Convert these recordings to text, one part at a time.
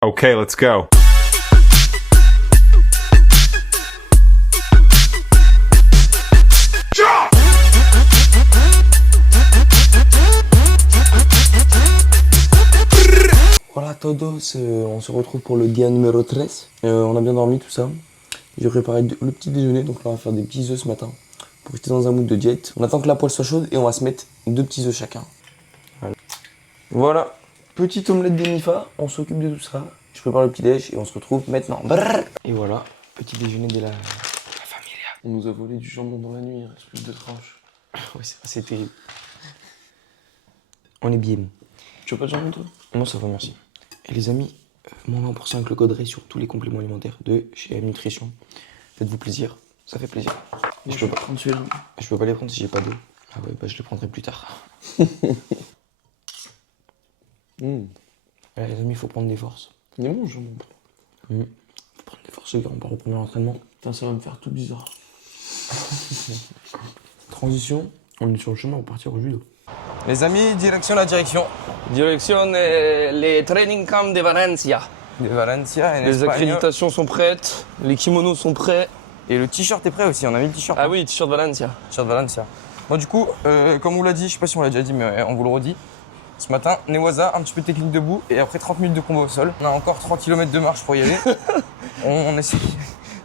Okay, let's go. Voilà todos, on se retrouve pour le dia numéro 13. On a bien dormi tout ça. J'ai préparé le petit déjeuner, donc là on va faire des petits œufs ce matin pour rester dans un mood de diète. On attend que la poêle soit chaude et on va se mettre 2 petits œufs chacun. Voilà, petite omelette d'Enifa, on s'occupe de tout ça. Je prépare le petit déj et on se retrouve maintenant. Brrr. Et voilà, petit déjeuner de la familia. On nous a volé du jambon dans la nuit, il reste plus de tranches. Ouais, c'est terrible. On est bien. Tu veux pas de jambon toi? Moi ça va, merci. Et les amis, moins 20% avec le code RAY sur tous les compléments alimentaires de chez M Nutrition. Faites-vous plaisir, ça fait plaisir. Moi, je peux pas prendre celui-là. Je peux pas les prendre si j'ai pas d'eau. Ah ouais, bah je les prendrai plus tard. Les amis, il faut prendre des forces. Il est bon, le jambon. Faut prendre des forces, les gars, on part au premier entraînement. Putain, ça va me faire tout bizarre. Transition, on est sur le chemin pour partir au judo. Les amis, direction la direction. Direction les training camps de Valencia. De Valencia, en Les Espagne. accréditations sont prêtes, les kimonos sont prêts. Et le t-shirt est prêt aussi, on a mis le t-shirt. Ah oui, t-shirt Valencia. T-shirt Valencia. Bon, du coup, comme on vous l'a dit, je sais pas si on l'a déjà dit, mais on vous le redit. Ce matin, Newaza, un petit peu de technique debout et après 30 minutes de combat au sol. On a encore 3 km de marche pour y aller. on essaie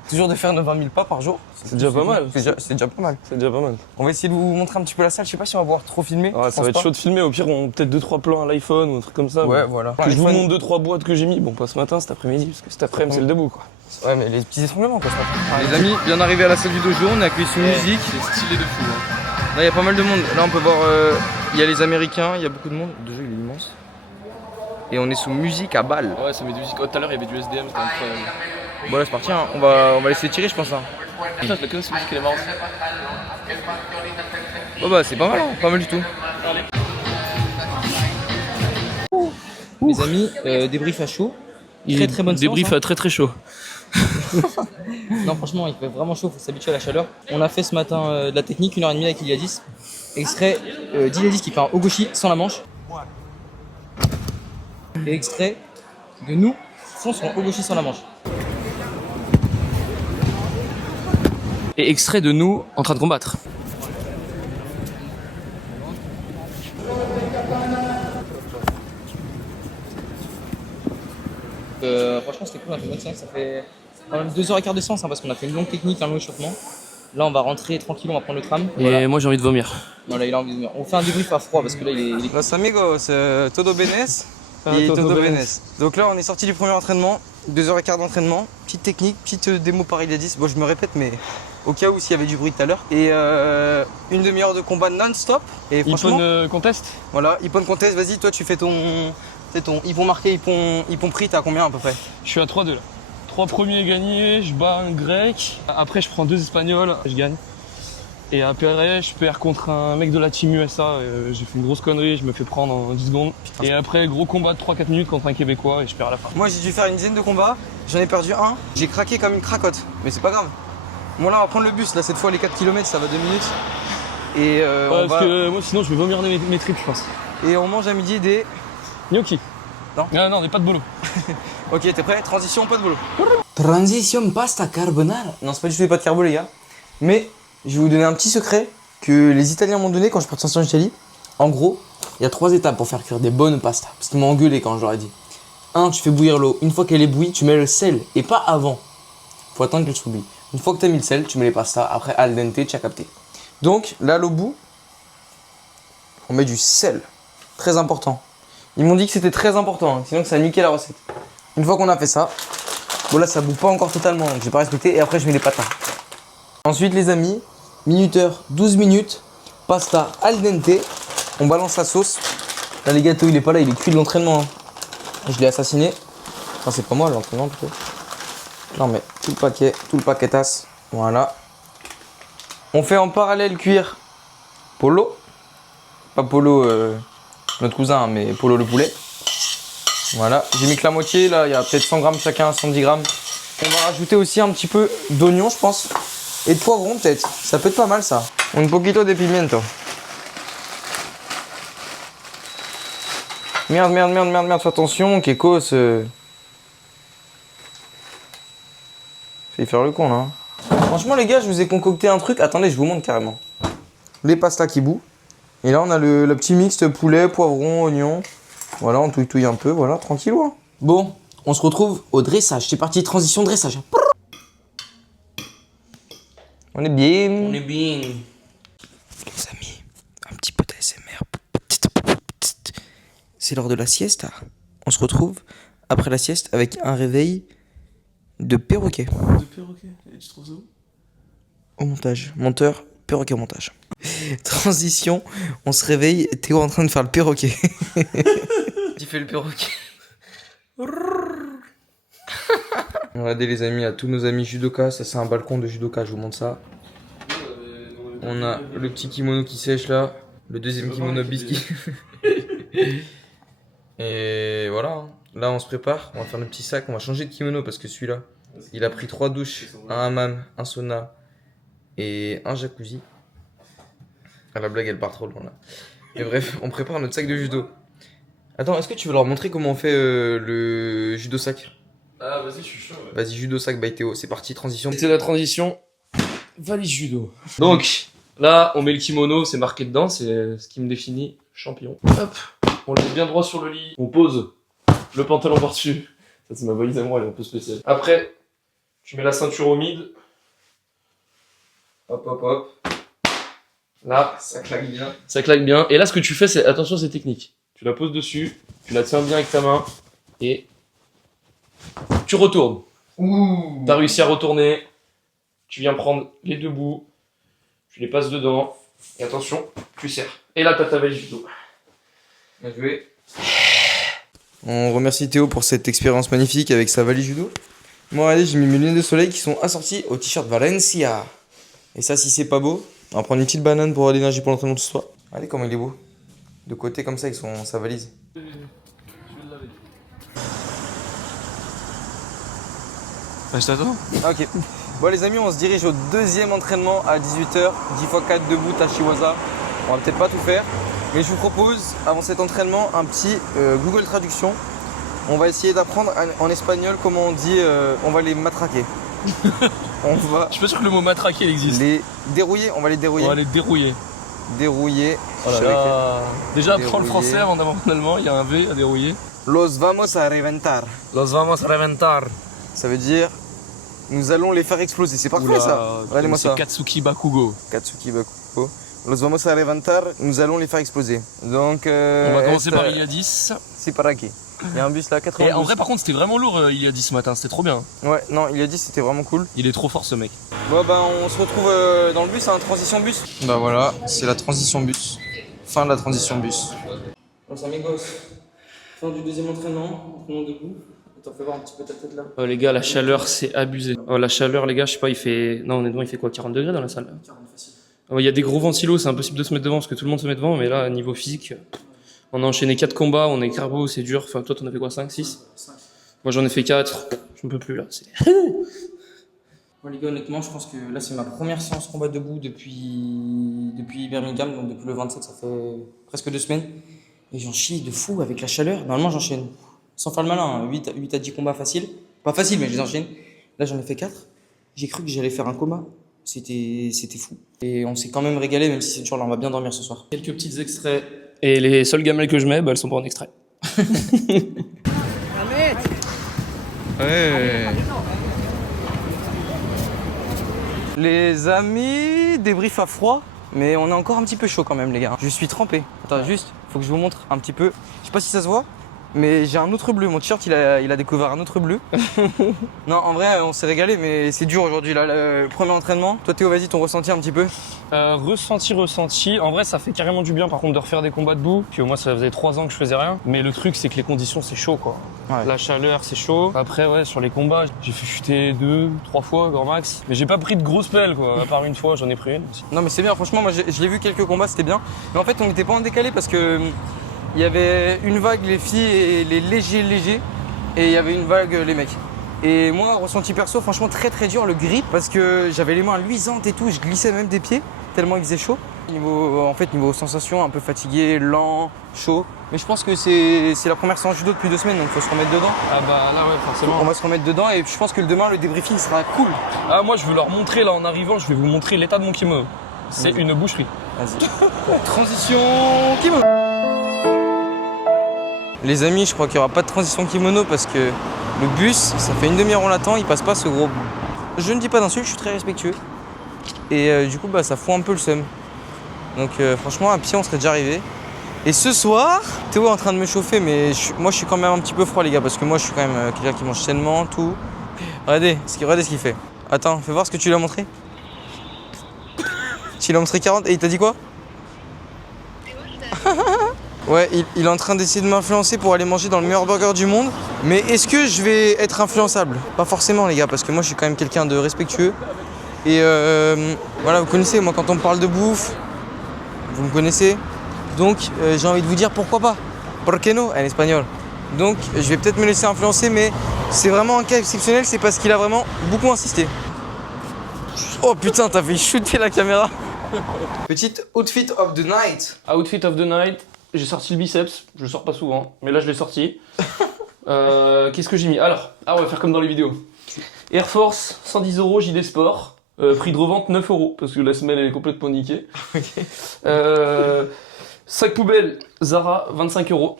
toujours de faire nos 20 000 pas par jour. C'est déjà pas mal. C'est déjà pas mal. C'est déjà pas mal. On va essayer de vous montrer un petit peu la salle. Je sais pas si on va pouvoir trop filmer. Ah, ça va être chaud de filmer, au pire on peut-être 2-3 plans à l'iPhone ou un truc comme ça. Ouais, mais... voilà. Que je vous montre 2-3 boîtes que j'ai mis. Bon, pas ce matin, cet après-midi, parce que cet après-midi c'est le debout quoi. Ouais, mais les petits étranglements quoi ce matin. Les amis, bien arrivé à la salle du dojo, on est accueillis sous musique. C'est stylé de fou. Là, il y a pas mal de monde. Là, on peut voir, il y a les Américains, il y a beaucoup de monde. Le dojo, il est immense. Et on est sous musique à balle. Ouais, ça met du musique. Oh, tout à l'heure, il y avait du SDM, c'était incroyable. Bon, là, c'est parti, hein. On va laisser tirer, je pense. Hein. Putain, je la connais, cette musique, elle est marrante. Oh, bah, c'est pas mal, hein. Pas mal du tout. Mes amis, débrief à chaud. Très très bonne séance. Débrief à très très chaud. Non, franchement, il fait vraiment chaud, faut s'habituer à la chaleur. On a fait ce matin de la technique, 1h30 avec Iliadis. Extrait d'Iliadis qui fait un Ogoshi sans la manche. Et extrait de nous font son Ogoshi sans la manche. Et extrait de nous en train de combattre. Franchement, c'était cool, on a fait une bonne séance. Ça fait quand même 2h15 de séance hein, parce qu'on a fait une longue technique, un long échauffement. Là, on va rentrer tranquille, on va prendre le tram. Et Voilà. moi j'ai envie de vomir. Non, là, il a envie de venir. On fait un débrief à froid parce que là, il est... Los amigos, todo benes et todo benes. Donc là, on est sorti du premier entraînement. 2h15 d'entraînement. Petite technique, petite démo par Iliadis. Bon, je me répète, mais au cas où s'il y avait du bruit tout à l'heure. Et une demi-heure de combat non-stop. Et franchement, Ippon contest. voilà, Ippon contest. Vas-y, toi, tu fais ton Ippon marqué, Ippon pris. T'as combien à peu près? Je suis à 3-2 là. 3 premiers gagnés, je bats un grec. Après, je prends 2 espagnols, je gagne. Et après, je perds contre un mec de la team USA. J'ai fait une grosse connerie, je me fais prendre en 10 secondes. Et après, gros combat de 3-4 minutes contre un Québécois et je perds à la fin. Moi, j'ai dû faire une dizaine de combats. J'en ai perdu un. J'ai craqué comme une cracotte. Mais c'est pas grave. Moi, là, on va prendre le bus. Là, cette fois, les 4 km, ça va 2 minutes. Et on Parce va... que moi sinon je vais vomir mes tripes, je pense. Et on mange à midi des... Gnocchi. Non. Non, des pâtes bolo. Ok, t'es prêt? Transition, pas de boulot. Transition pasta carbonara. Non, c'est pas du tout les pâtes carbo, les gars. Mais je vais vous donner un petit secret que les Italiens m'ont donné quand je suis parti en Italie. En gros, il y a 3 étapes pour faire cuire des bonnes pastas. Parce qu'ils m'ont engueulé quand je leur ai dit. 1, tu fais bouillir l'eau. Une fois qu'elle est bouillie, tu mets le sel. Et pas avant. Faut attendre qu'elle soit bouillie. Une fois que tu as mis le sel, tu mets les pastas. Après, al dente, tu as capté. Donc, là, au bout, on met du sel. Très important. Ils m'ont dit que c'était très important, hein, sinon que ça niquait la recette. Une fois qu'on a fait ça, bon là, ça bout pas encore totalement, donc j'ai pas respecté. Et après, je mets les patates. Ensuite, les amis, minuteur, 12 minutes, pasta al dente. On balance la sauce. Là, les gâteaux, il est pas là, il est cuit de l'entraînement. Hein. Je l'ai assassiné. Enfin, c'est pas moi, l'entraînement plutôt. Là, on met tout le paquet tasse. Voilà. On fait en parallèle cuire Polo. Pas Polo, notre cousin, mais Polo le poulet. Voilà, j'ai mis que la moitié, là, il y a peut-être 100 grammes chacun, 110 grammes. On va rajouter aussi un petit peu d'oignon, je pense. Et de poivron, peut-être. Ça peut être pas mal, ça. Un poquito de pimiento. Merde, fais attention, Kekos. Fais faire le con là. Franchement les gars, je vous ai concocté un truc. Attendez, je vous montre carrément. Les pastas qui bouent. Et là on a le petit mixte poulet, poivron, oignon. Voilà, on touille un peu, voilà, tranquille. Hein. Bon, on se retrouve au dressage. C'est parti, transition dressage. On est bien. On est bien. Les amis, un petit peu d'ASMR. C'est l'heure de la sieste. On se retrouve après la sieste avec un réveil de perroquet. De perroquet. Et tu trouves ça où? Au montage. Monteur, perroquet au montage. Transition, on se réveille, Théo en train de faire le perroquet. Tu fais le perroquet. Regardez les amis, à tous nos amis judoka, ça c'est un balcon de judoka, je vous montre ça. On a le petit kimono qui sèche là, le deuxième kimono biscuit. Et voilà, là on se prépare, on va faire le petit sac, on va changer de kimono parce que celui-là, il a pris 3 douches, un hammam, un sauna et un jacuzzi. Ah, la blague elle part trop loin là. Mais bref, on prépare notre sac de judo. Attends, est-ce que tu veux leur montrer comment on fait le judo sac? Ah, vas-y, je suis chaud. Ouais. Vas-y, judo sac by Théo, c'est parti, transition. C'est la transition valise judo. Donc, là, on met le kimono, c'est marqué dedans, c'est ce qui me définit champion. Hop, on le met bien droit sur le lit, on pose le pantalon par-dessus. Ça, c'est ma valise à moi, elle est un peu spéciale. Après, tu mets la ceinture au mid. Hop, hop, hop. Là, Ça claque bien. ça claque bien. Et là, ce que tu fais, c'est, attention, c'est technique. Tu la poses dessus, tu la tiens bien avec ta main, et tu retournes. Ouh. T'as réussi à retourner, tu viens prendre les deux bouts, tu les passes dedans, et attention, tu serres. Et là, t'as ta valise judo. Bien joué. On remercie Théo pour cette expérience magnifique avec sa valise judo. Moi, allez, j'ai mis mes lunettes de soleil qui sont assorties au t-shirt Valencia. Et ça, si c'est pas beau, on va prendre une petite banane pour avoir l'énergie pour l'entraînement ce soir. Allez, comment il est beau. De côté comme ça avec sa valise. Bah, je t'attends. Ok. Bon les amis, on se dirige au deuxième entraînement à 18h. 10 x 4 debout, Tashiwaza. On va peut-être pas tout faire. Mais je vous propose, avant cet entraînement, un petit Google Traduction. On va essayer d'apprendre en espagnol comment on dit on va les matraquer. On va Je suis pas sûr que le mot matraquer il existe. les dérouiller, on va les dérouiller. On va les dérouiller. Dérouiller. Oh là Je suis avec là. Déjà, apprends le Dérouiller. français avant d'apprendre l'allemand, il y a un V à dérouiller. les- Los vamos a reventar. Los vamos a reventar. Ça veut dire nous allons les faire exploser. C'est parfait ça. Regardez-moi ça. C'est Katsuki Bakugo. Katsuki Bakugo. Los vamos a reventar, nous allons les faire exploser. Donc, On va commencer par il y a 10. C'est par aquí. Il y a un bus là, 92. Et en vrai, par contre, c'était vraiment lourd il y a 10 ce matin, c'était trop bien. Ouais, non, il y a 10, c'était vraiment cool. Il est trop fort ce mec. Bon, bah, on se retrouve dans le bus, hein, transition bus. Bah voilà, c'est la transition bus. Fin de la transition bus. Los amigos, fin du deuxième entraînement, entraînement debout. Attends, fais voir un petit peu ta tête là. Oh les gars, la chaleur c'est abusé. Oh la chaleur les gars, je sais pas, il fait... Non honnêtement, il fait quoi, 40 degrés dans la salle? 40 facile. Oh, il y a des gros ventilos, c'est impossible de se mettre devant parce que tout le monde se met devant, mais là, niveau physique, on a enchaîné 4 combats, on est carbo, c'est dur. Enfin, toi, t'en as fait quoi, 5, 6? 5. Moi, j'en ai fait 4, je ne peux plus là. Bon les gars, honnêtement, je pense que là c'est ma première séance combat debout depuis Birmingham, donc depuis le 27, ça fait presque 2 semaines. Et j'en chie de fou avec la chaleur. Normalement, j'enchaîne sans faire le malin, hein, 8 à 10 combats faciles. Pas facile, mais je les enchaîne. Là, j'en ai fait 4. J'ai cru que j'allais faire un coma. C'était fou. Et on s'est quand même régalé, même si c'est dur, là, on va bien dormir ce soir. Quelques petits extraits. Et les seules gamelles que je mets, bah, elles sont pas en extrait. Ouais. Les amis, débrief à froid, mais on est encore un petit peu chaud quand même les gars. Je suis trempé. Attends, juste, faut que je vous montre un petit peu. Je sais pas si ça se voit, mais j'ai un autre bleu. Mon t-shirt, il a découvert un autre bleu. Non, en vrai, on s'est régalé, mais c'est dur aujourd'hui là. Le premier entraînement. Toi Théo, vas-y, ton ressenti un petit peu. Ressenti. En vrai, ça fait carrément du bien par contre de refaire des combats debout. Puis moi, ça faisait 3 ans que je faisais rien. Mais le truc, c'est que les conditions, c'est chaud quoi. Ouais. La chaleur, c'est chaud. Après, ouais, sur les combats, j'ai fait chuter 2, 3 fois, grand max. Mais j'ai pas pris de grosses pelles quoi. À part une fois, j'en ai pris une aussi. Non, mais c'est bien, franchement, moi je l'ai vu quelques combats, c'était bien. Mais en fait, on n'était pas en décalé parce que il y avait une vague les filles et les légers, et il y avait une vague les mecs. Et moi, ressenti perso, franchement très très dur le grip parce que j'avais les mains luisantes et tout, je glissais même des pieds tellement il faisait chaud. Niveau sensation, un peu fatigué, lent, chaud. Mais je pense que c'est la première séance judo depuis 2 semaines, donc il faut se remettre dedans. Ah bah là ouais, forcément. On va se remettre dedans et je pense que demain, le débriefing sera cool. Ah moi je veux leur montrer là en arrivant, je vais vous montrer l'état de mon kimono. C'est une boucherie. Vas-y. Transition kimono. Les amis, je crois qu'il n'y aura pas de transition kimono parce que le bus, ça fait une demi-heure on l'attend, il passe pas ce gros. Je ne dis pas d'insultes, je suis très respectueux. Et du coup, bah, ça fout un peu le seum. Donc franchement, à pied, on serait déjà arrivé. Et ce soir, Théo est en train de me chauffer, mais moi je suis quand même un petit peu froid les gars, parce que moi je suis quand même quelqu'un qui mange sainement, tout. Regardez ce qu'il fait. Attends, fais voir ce que tu lui as montré. Tu lui as montré 40 et il t'a dit quoi? Ouais, il est en train d'essayer de m'influencer pour aller manger dans le meilleur burger du monde. Mais est-ce que je vais être influençable? Pas forcément les gars, parce que moi je suis quand même quelqu'un de respectueux. Et voilà, vous connaissez, moi quand on me parle de bouffe, vous me connaissez. Donc j'ai envie de vous dire pourquoi pas. ¿Por qué no? En espagnol. Donc je vais peut-être me laisser influencer, mais c'est vraiment un cas exceptionnel, c'est parce qu'il a vraiment beaucoup insisté. Oh putain, t'as fait shooter la caméra. Petite outfit of the night. Outfit of the night, j'ai sorti le biceps, je le sors pas souvent, mais là je l'ai sorti. Qu'est-ce que j'ai mis? Alors, on va faire comme dans les vidéos. Air Force, 110 € JD Sport, prix de revente 9 €, parce que la semelle elle est complètement niquée. Sac poubelle, Zara, 25 €.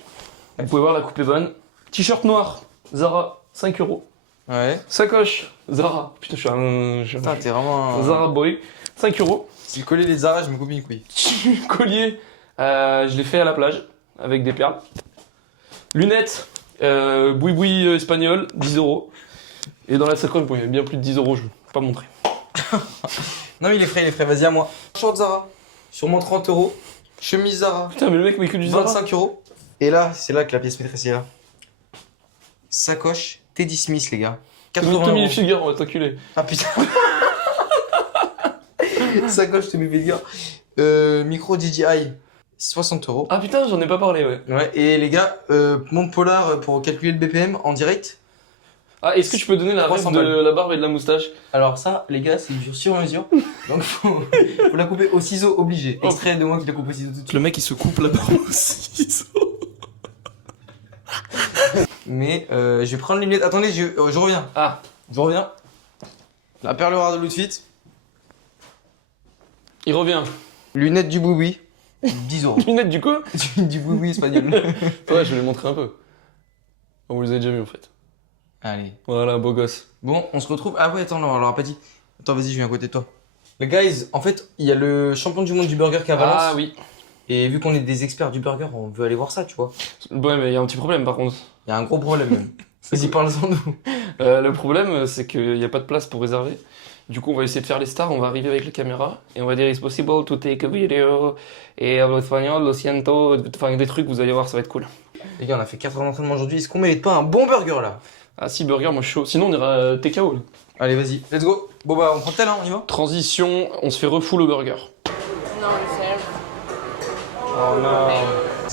Vous pouvez voir, la coupe est bonne. T-shirt noir, Zara, 5 €. Ouais. Sacoche, Zara. Putain, je suis Putain, t'es vraiment un Zara boy. 5 €. Si je collais les Zara, je me coupe une couille. Collier, je l'ai fait à la plage, avec des perles. Lunettes, boui-boui espagnol, 10 €. Et dans la sacoche, bon, il y a bien plus de 10 €, je vais pas montrer. Non, mais il est frais, vas-y à moi. Short Zara, sûrement 30 €. Chemise Zara, Putain, mais le mec met que du Zara. 25 €. Et là, c'est là que la pièce maîtresse est là. Sacoche Teddy Smith, les gars. 80 Tommy €. Hilfiger, on va t'enculer. Ah putain. Sacoche Tommy Hilfiger. Micro DJI, 60 €. Ah putain, j'en ai pas parlé, ouais. Ouais, et les gars, mon polar pour calculer le BPM en direct. Ah, est-ce que tu peux donner la ref 300 de balles. la barbe et de la moustache? Alors ça, les gars, c'est sur mesure. Donc faut la couper au ciseau obligé. Extrait de moi qui la coupe au ciseau tout de suite. Le mec il se coupe la barbe au ciseau. Mais je vais prendre les lunettes. Attendez, je reviens. Ah, Je reviens. La perle rare de l'outfit. il revient. Lunettes du boui-boui. 10 €. Lunettes du coup? Du boui-boui espagnol. Ouais, je vais les montrer un peu. Vous les avez déjà vu en fait. Allez. Voilà, beau gosse. Bon, on se retrouve. Ah ouais, attends, non, on leur a pas dit. Attends, vas-y, je viens à côté de toi. Les guys, en fait, il y a le champion du monde du burger qui est à Valence. Ah oui. Et vu qu'on est des experts du burger, on veut aller voir ça, tu vois. Ouais, mais il y a un petit problème par contre. Il y a un gros problème même. Vas-y, parle-en nous. Le problème, c'est qu'il n'y a pas de place pour réserver. Du coup, on va essayer de faire les stars. On va arriver avec la caméra et on va dire It's possible to take a video. Et hablo espagnol, lo siento. Enfin, des trucs, vous allez voir, ça va être cool. Les gars, on a fait 4 heures d'entraînement aujourd'hui. Est-ce qu'on mérite pas un bon burger là? Ah, si, burger, moi je suis chaud. Sinon, on ira TKO là. Allez, vas-y, let's go. Bon, bah, on prend tel, hein, on y va? Transition, on se fait refoule au burger. Oh non.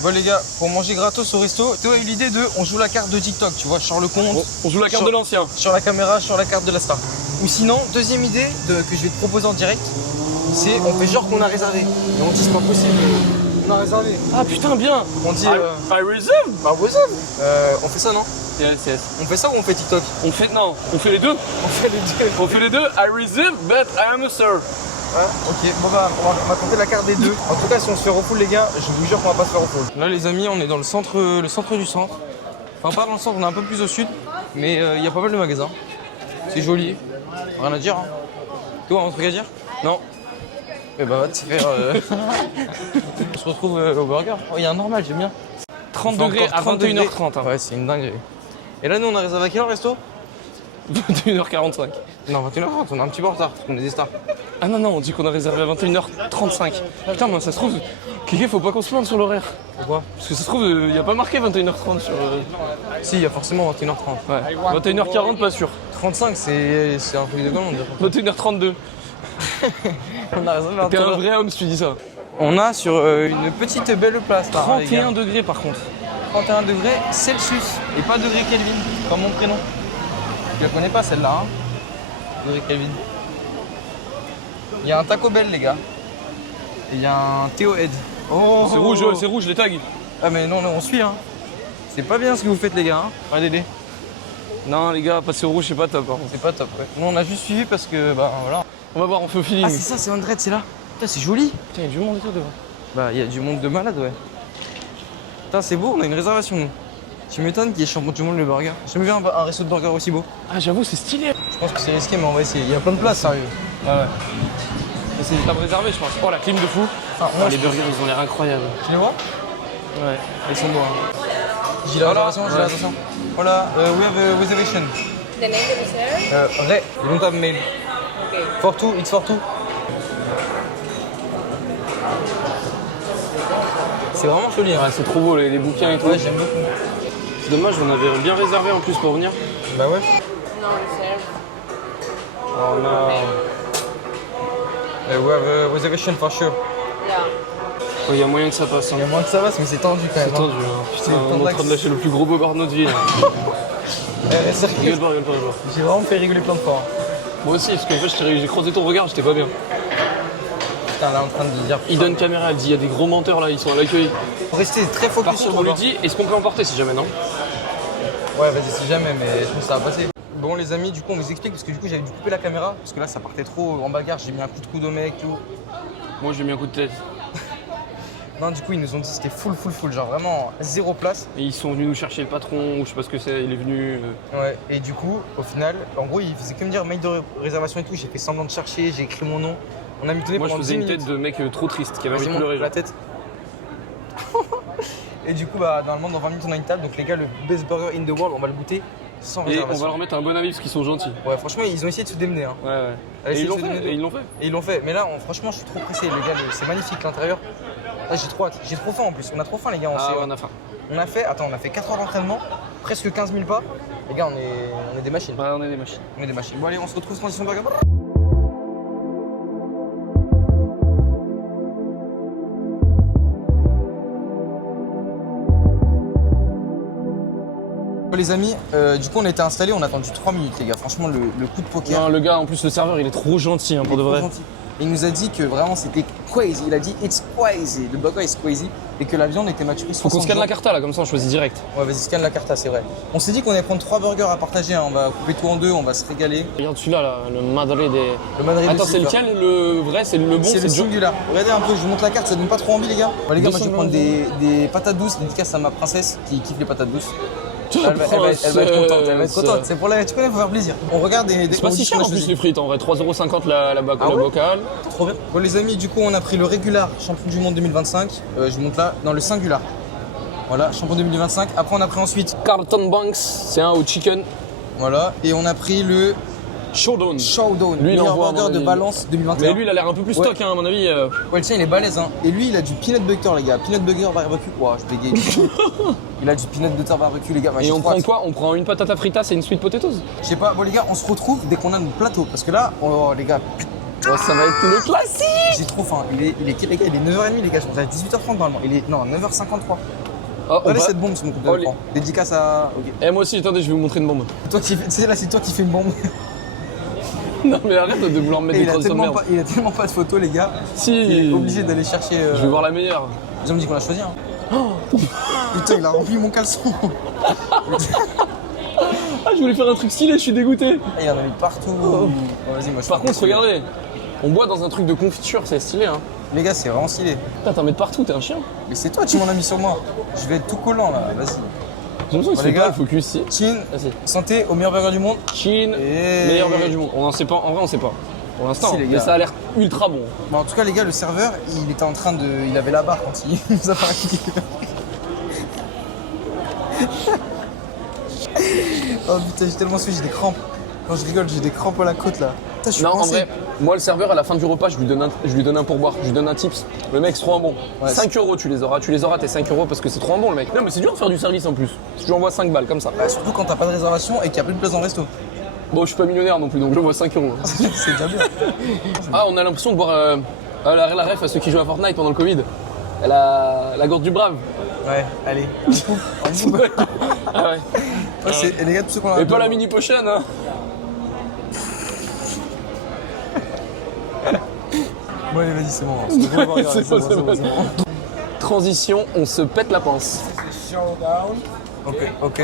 Bon, les gars, pour manger gratos au resto, Théo a eu l'idée de on joue la carte de TikTok, tu vois, Charles Lecomte. On joue la carte de l'ancien. Sur la caméra, sur la carte de la star. Ou sinon, deuxième idée que je vais te proposer en direct, c'est on fait genre qu'on a réservé. Et on dit c'est pas possible, on a réservé. Ah putain, bien. On dit I reserve. bah réserve. On fait ça non? Yes, yes. On fait ça ou on fait TikTok? On fait, non, on fait les deux. On fait les deux. On fait les deux. I reserve, but I am a sir. Ouais, ok, bon bah on va compter la carte des deux. En tout cas, si on se fait refoule les gars, je vous jure qu'on va pas se faire refoule. Là les amis, on est dans le centre du centre. Enfin pas dans le centre, on est un peu plus au sud, mais il y a pas mal de magasins. C'est joli, rien à dire. Hein. Toi, un truc à dire? Non. Eh bah va te faire. On se retrouve au burger. Oh, il y a un normal, j'aime bien. 30 Enfin, degrés encore à 30 21h30. Hein. Ouais, c'est une dinguerie. Et là, nous, on a réservé à quelle heure, resto? 21h45. Non, 21h30, on est un petit peu en retard, parce qu'on est des stars. Ah non, non, on dit qu'on a réservé à 21h35. Putain, mais ça se trouve, Kéké, faut pas qu'on se plante sur l'horaire. Pourquoi? Parce que ça se trouve, il y a pas marqué 21h30 sur. Si, il y a forcément 21h30. Ouais. 21h40, pas sûr. 35, c'est un truc de commande. 21h32. On a réservé à T'es un vrai homme si tu dis ça. On a sur une petite belle place là. 31 degrés par contre. 31 degrés Celsius et pas degrés Kelvin, comme mon prénom. Tu la connais pas celle-là, hein? Degrés Kelvin. Il y a un Taco Bell, les gars. Et il y a un Théo Head. Oh, c'est rouge les tags. Ah mais non, non, on suit hein. C'est pas bien ce que vous faites les gars, hein. Regardez-les. Non les gars, passer au rouge c'est pas top. Hein. C'est pas top, ouais. Nous on a juste suivi parce que, bah voilà. On va voir, on fait au feeling. Ah c'est ça, c'est Andred, c'est là. Putain, c'est joli. Putain, il y a du monde et tout devant. Bah il y a du monde de malade, ouais. Putain, c'est beau, on a une réservation nous. Tu m'étonnes qu'il y ait champion du monde le burger. J'ai jamais vu un resto de burger aussi beau. Ah j'avoue, c'est stylé. Je pense que c'est risqué, mais on va essayer. Il y a plein de places, sérieux. Ouais. Mais c'est table réservée je pense. Oh la clim de fou. Enfin, Oh, les burgers ils ont l'air incroyables. Tu les vois? Ouais. Ils sont beaux, hein. J'ai la réservation, j'ai la réservation. Voilà, we have a reservation. The name of the server? Ray, you don't have mail. Okay. For two, it's for two. C'est vraiment joli, hein. Ouais, c'est trop beau les bouquins et tout. Ouais, j'aime beaucoup. C'est dommage, on avait bien réservé en plus pour venir. Bah ouais. No reserve. Oh non. We have a reservation for sure. Yeah. Il y a moyen que ça passe. Hein. Il y a moins que ça passe, mais c'est tendu quand même. C'est tendu. Hein. C'est Putain, on est en tendax. train de lâcher le plus gros bobard de notre vie. Là. Sérieux, Rigole pas. j'ai vraiment fait rigoler plein de fois. Moi aussi, parce qu'en fait, j'ai croisé ton regard, j'étais pas bien. Putain, là en train de dire. Hidden Camera, elle dit il y a des gros menteurs là, ils sont à l'accueil. Faut rester très focus Par sur contre, on le lui dit est-ce qu'on peut emporter si jamais non? Ouais, vas-y, si jamais, mais je pense que ça va passer. Bon, les amis, du coup, on vous explique parce que du coup, j'avais dû couper la caméra parce que là, ça partait trop en bagarre. J'ai mis un coup de coude au mec, tout. Moi j'ai mis un coup de tête. Non, du coup, ils nous ont dit que c'était full. Genre vraiment zéro place. Et ils sont venus nous chercher le patron, ou je sais pas ce que c'est, il est venu. Ouais, et du coup, au final, en gros, il faisait que me dire mail de réservation et tout. J'ai fait semblant de chercher, j'ai écrit mon nom. On a mis Moi je faisais une tête de mec trop triste qui avait envie de pleurer. la tête. Et du coup, bah, normalement, dans 20 minutes, on a une table. Donc, les gars, le best burger in the world, on va le goûter sans Et on réservation. va leur mettre un bon avis parce qu'ils sont gentils. Ouais, franchement, ils ont essayé de se démener. Hein. Ouais. Allez, Et ils l'ont essayez de se fait, démener. et ils l'ont fait. Et ils l'ont fait. Mais là, franchement, je suis trop pressé, les gars. C'est magnifique l'intérieur. Là, j'ai trop hâte. J'ai trop faim en plus. On a trop faim, les gars. Ah ouais, on a faim. On a fait 4 heures d'entraînement, presque 15 000 pas. Les gars, on est des machines. Ouais, on est des machines. On est des machines. Bon, allez, on se retrouve transition burger. Bon, les amis, du coup, on était installés, on a attendu 3 minutes, les gars. Franchement, le coup de poker. Non, le gars, en plus, le serveur, il est trop gentil hein, pour de il est trop vrai. gentil. Il nous a dit que vraiment c'était crazy. Il a dit it's crazy. Le burger is crazy. Et que la viande était maturée 60 Faut qu'on scanne jours. la carte là, comme ça on choisit direct. Ouais, vas-y, scanne la carte, c'est vrai. On s'est dit qu'on allait prendre 3 burgers à partager. Hein. On va couper tout en deux, on va se régaler. Regarde celui-là, là, le Madrid des. Le Madrid Attends, de c'est Silva. lequel le vrai? C'est le bon? C'est le Joe. singular. Regardez un peu, je vous montre la carte, ça donne pas trop envie, les gars. Bon, les gars, moi je vais 220 prendre des patates douces, dédicace à ma princesse qui kiffe les patates douces. Elle va être Princesse. contente. C'est pour la, tu connais, faut faire plaisir. On regarde des C'est pas si cher en plus les frites en vrai, 3,50€ la Ah ouais bocale. Trop bien. Bon, les amis, du coup, on a pris le régular champion du monde 2025. Je vous montre là, dans le singular. Voilà, champion 2025. Après, on a pris ensuite, Carlton Banks, c'est un au chicken. voilà, et on a pris le Showdown. Showdown, Lui, il meilleur envoie, à burger mon de avis. Valence 2021. Mais lui, il a l'air un peu plus Ouais. stock, hein, à mon avis. Ouais, le tien il est balèze, hein. Et lui il a du peanut butter, les gars. Peanut butter barbecue. Ouah, je bégaye. Il a du peanut butter barbecue, les gars. Bah, Et j'ai on trop prend hâte. quoi? On prend une patata fritas et une sweet potatoes. Je sais pas, bon les gars, on se retrouve dès qu'on a notre plateau. Parce que là, oh les gars, Oh, ça va être le classique. j'ai trop faim. Il est quel, les gars? Il est 9h30, les gars. Je pense à 18h30 normalement. Il est, non, 9h53. Oh, on Regardez va- cette bombe sur mon coup de Oh, l'écran. Dédicace à. Ok. Eh, moi aussi, attendez, je vais vous montrer une bombe. Toi qui fais, tu sais, là, c'est toi qui fais une bombe. Non, mais arrête de vouloir me mettre Et des crosses de merde. il a tellement pas de photos, les gars. Si. Il est obligé d'aller chercher. Je vais voir la meilleure. Ils ont dit qu'on l'a choisi. Hein. Putain, il a rempli mon caleçon. Ah, je voulais faire un truc stylé, je suis dégoûté. Il en a mis partout. Bon, vas-y, moi, je Par fais contre, celui-là. regardez, on boit dans un truc de confiture, c'est stylé, hein. Les gars, c'est vraiment stylé. Putain, t'en mets de partout, t'es un chien. Mais c'est toi, tu m'en as mis sur moi. Je vais être tout collant là, vas-y. J'ai l'impression que Bon, c'est les pas gars. le focus ici. Chin, Vas-y. santé au meilleur burger du monde. Chine, Et- meilleur burger du monde. On en sait pas, en vrai, on sait pas. Pour l'instant, Si, les mais gars. ça a l'air ultra bon. Bon, en tout cas, les gars, le serveur, il était en train de. Il avait la barre quand il nous a parlé. Oh putain, j'ai tellement su, j'ai des crampes. Quand je rigole, j'ai des crampes à la côte là. Putain, je suis Non, en coincé. vrai, moi, le serveur, à la fin du repas, je lui donne un pourboire, je lui donne un tips. Le mec, c'est trop un bon. Ouais, 5 euros, tu les auras tes 5 euros parce que c'est trop un bon, le mec. Non, mais c'est dur de faire du service en plus. Si tu envoies 5 balles comme ça. Bah, surtout quand t'as pas de réservation et qu'il y a plus de place dans le resto. Bon, je suis pas millionnaire non plus, donc j'envoie 5 euros. C'est déjà bien. Ah, on a l'impression de boire la ref à ceux qui jouent à Fortnite pendant le Covid. La gorge du brave. Ouais, allez. On coupe. Ah ouais. Ouais, et les gars, tous ceux qu'on a. Et pas la mini potion, hein. Bon, allez, vas-y, c'est bon. C'est bon, burger, C'est bon, c'est bon. Transition, on se pète la pince. Ok. Ok.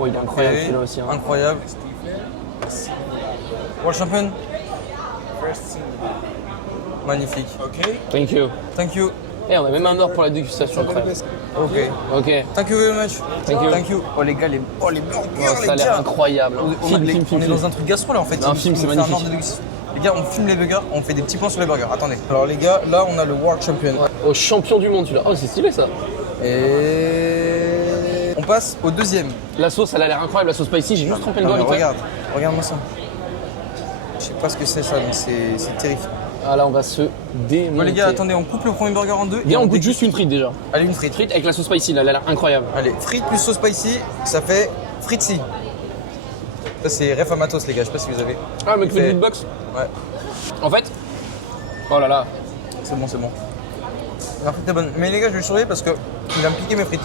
Oh, il est incroyable Ok. celui-là aussi. Hein. Incroyable. World Champion. Magnifique. Thank you. Thank you. Eh, on a même un heure pour la dégustation, incroyable. Ok. Ok. Thank you very much. Thank you. Thank you. Oh les gars, les burgers, Ça a les l'air gars. incroyable. On, Film, est- film, on est film. dans un truc gastro là en fait. Non, un film, c'est On fait magnifique. ordre de dégustation. Les gars, on filme les burgers, on fait des petits plans sur les burgers. Attendez. Alors les gars, là on a le World Champion. Au champion du monde, celui-là. Oh, c'est stylé ça. Et on passe au deuxième. La sauce, elle a l'air incroyable. La sauce spicy, j'ai juste trempé le Non, doigt. mais vite fait. regarde-moi ça. Je sais pas ce que c'est ça, mais c'est terrifiant. Ah là, on va se démonter. Bon les gars, attendez, on coupe le premier burger en deux. Viens, et on goûte déguste. juste une frite déjà. Allez, une frite. Frite avec la sauce spicy, là, elle a l'air incroyable. Allez, frites plus sauce spicy, ça fait fritzi. Ça c'est ref à matos les gars, je sais pas si vous avez. Ah, le mec fait C'est- du beatbox. Ouais, En fait, oh là là. c'est bon. La frite est bonne. Mais les gars, je vais le surveiller parce que il va me piquer mes frites.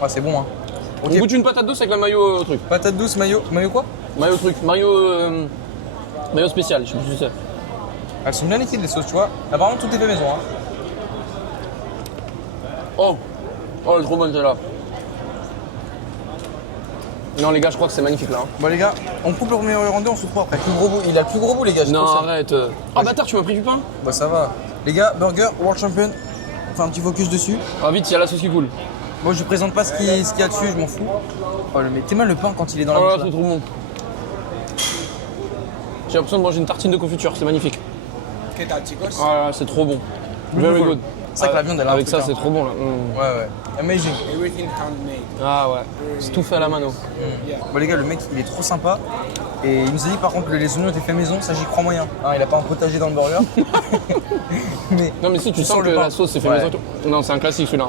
Ah, c'est bon hein. Ok. On goûte une patate douce avec la mayo truc. Patate douce, mayo. Mayo quoi? Mayo truc. Mayo spécial, je sais plus si c'est. Elles sont bien liquides les sauces, tu vois. Apparemment, tout est fait maison hein. Oh, elle est trop bonne celle-là. Non les gars, je crois que c'est magnifique là. Hein. Bon les gars, on coupe le premier burger en deux, on se retrouve après. Plus gros bout. Il a le plus gros bout les gars. je Non, trouve ça. arrête. Ah bâtard, tu m'as pris du pain. Bah ça va. Les gars, burger, World Champion. On fait un petit focus dessus. Ah vite, il y a la sauce qui coule. Moi je présente pas ce qu'il y a dessus, je m'en fous. Oh mais t'es mal le pain quand il est dans la Oh là bouche là, là. c'est trop bon. J'ai l'impression de manger une tartine de confiture, c'est magnifique. Ah là, c'est trop bon. Very good. C'est vrai que la viande elle a un Avec truc, ça, c'est trop bon là. Ouais. Amazing. Ah ouais, c'est tout fait à la mano. Bon les gars, le mec il est trop sympa. Et il nous a dit par contre que les oignons étaient faits maison, ça j'y crois moyen. Hein, il a pas un potager dans le burger. mais Non mais si tu sens sens que le pain. la sauce c'est fait Ouais. maison. Non, c'est un classique celui-là.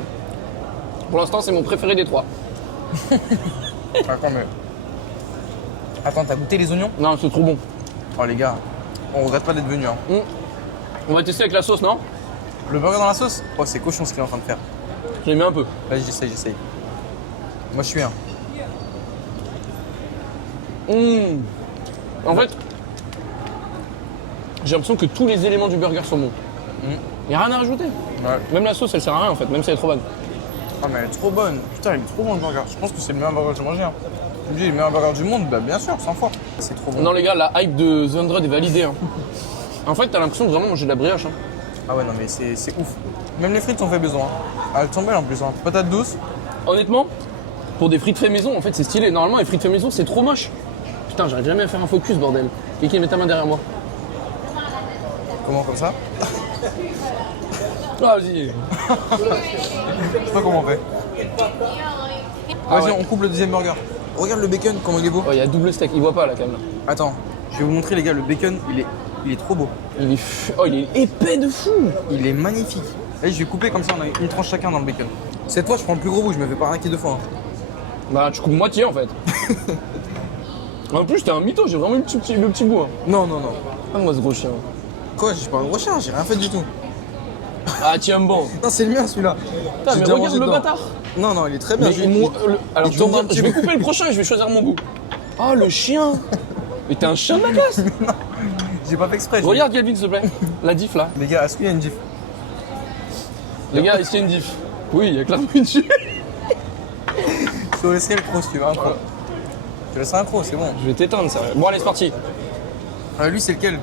Pour l'instant, c'est mon préféré des trois. Attends, mais. Attends, t'as goûté les oignons? Non, c'est trop bon. Oh les gars, on regrette pas d'être venu. Hein. On va tester avec la sauce, non? Le burger dans la sauce? Oh, c'est cochon ce qu'il est en train de faire. Je l'ai mis un peu. Vas-y, j'essaye. Moi je suis un. En fait, j'ai l'impression que tous les éléments du burger sont bons. Il n'y a rien à rajouter. Ouais. Même la sauce, elle sert à rien en fait, même si elle est trop bonne. Ah, mais elle est trop bonne. Putain, il est trop bon le burger. Je pense que c'est le meilleur burger que j'ai mangé. Hein. Tu me dis le meilleur burger du monde? Bah, bien sûr, 100 fois. C'est trop bon. Non les gars, la hype de The 100 est validée. Hein. En fait, t'as l'impression de vraiment manger de la brioche. Hein. Ah, ouais, non, mais c'est ouf. Même les frites sont fait besoin. Hein. Elles sont belles en plus. Hein. Patate douce. Honnêtement, pour des frites fait maison, en fait, c'est stylé. Normalement, les frites fait maison, c'est trop moche. Putain, j'arrive jamais à faire un focus, bordel. Kiki, mets ta main derrière moi. Comment, comme ça? Ah, vas-y. Je sais pas comment on fait. Ah Vas-y, ouais. on coupe le deuxième burger. Regarde le bacon, comment il est beau. Oh, il y a double steak, il voit pas la cam là. Attends, je vais vous montrer les gars, le bacon, il est trop beau. Il est, oh, il est épais de fou. Il est magnifique. Allez, je vais couper comme ça, on a une tranche chacun dans le bacon. Cette fois, je prends le plus gros bout, je me fais pas arnaquer deux fois. Hein. Bah, tu coupes moitié en fait. En plus, t'es un mytho, j'ai vraiment eu le petit bout. Hein. Non. Ah, moi, ce gros chien. Quoi, j'ai pas un gros chien, j'ai rien fait du tout. Ah, tiens, bon. Non, c'est le mien celui-là. Putain, J'ai mais déjà regarde mangé le dedans. bâtard. Non, il est très bien. Mais alors, il je tombe vais, un petit je vais peu. couper le prochain et je vais choisir mon goût. Oh, le chien. Mais t'es un chien de la classe. J'ai pas fait exprès. Regarde, Galvin, s'il te plaît. La diff là. Les gars, est-ce qu'il y a une diff? Les gars, est-ce qu'il y a une diff? Oui, il y a clairement une diff. Je te laisserai le pro si tu veux, un pro. Je te laisserai un pro, c'est bon. Je vais t'éteindre ça. Bon, allez, c'est parti. Lui, c'est lequel?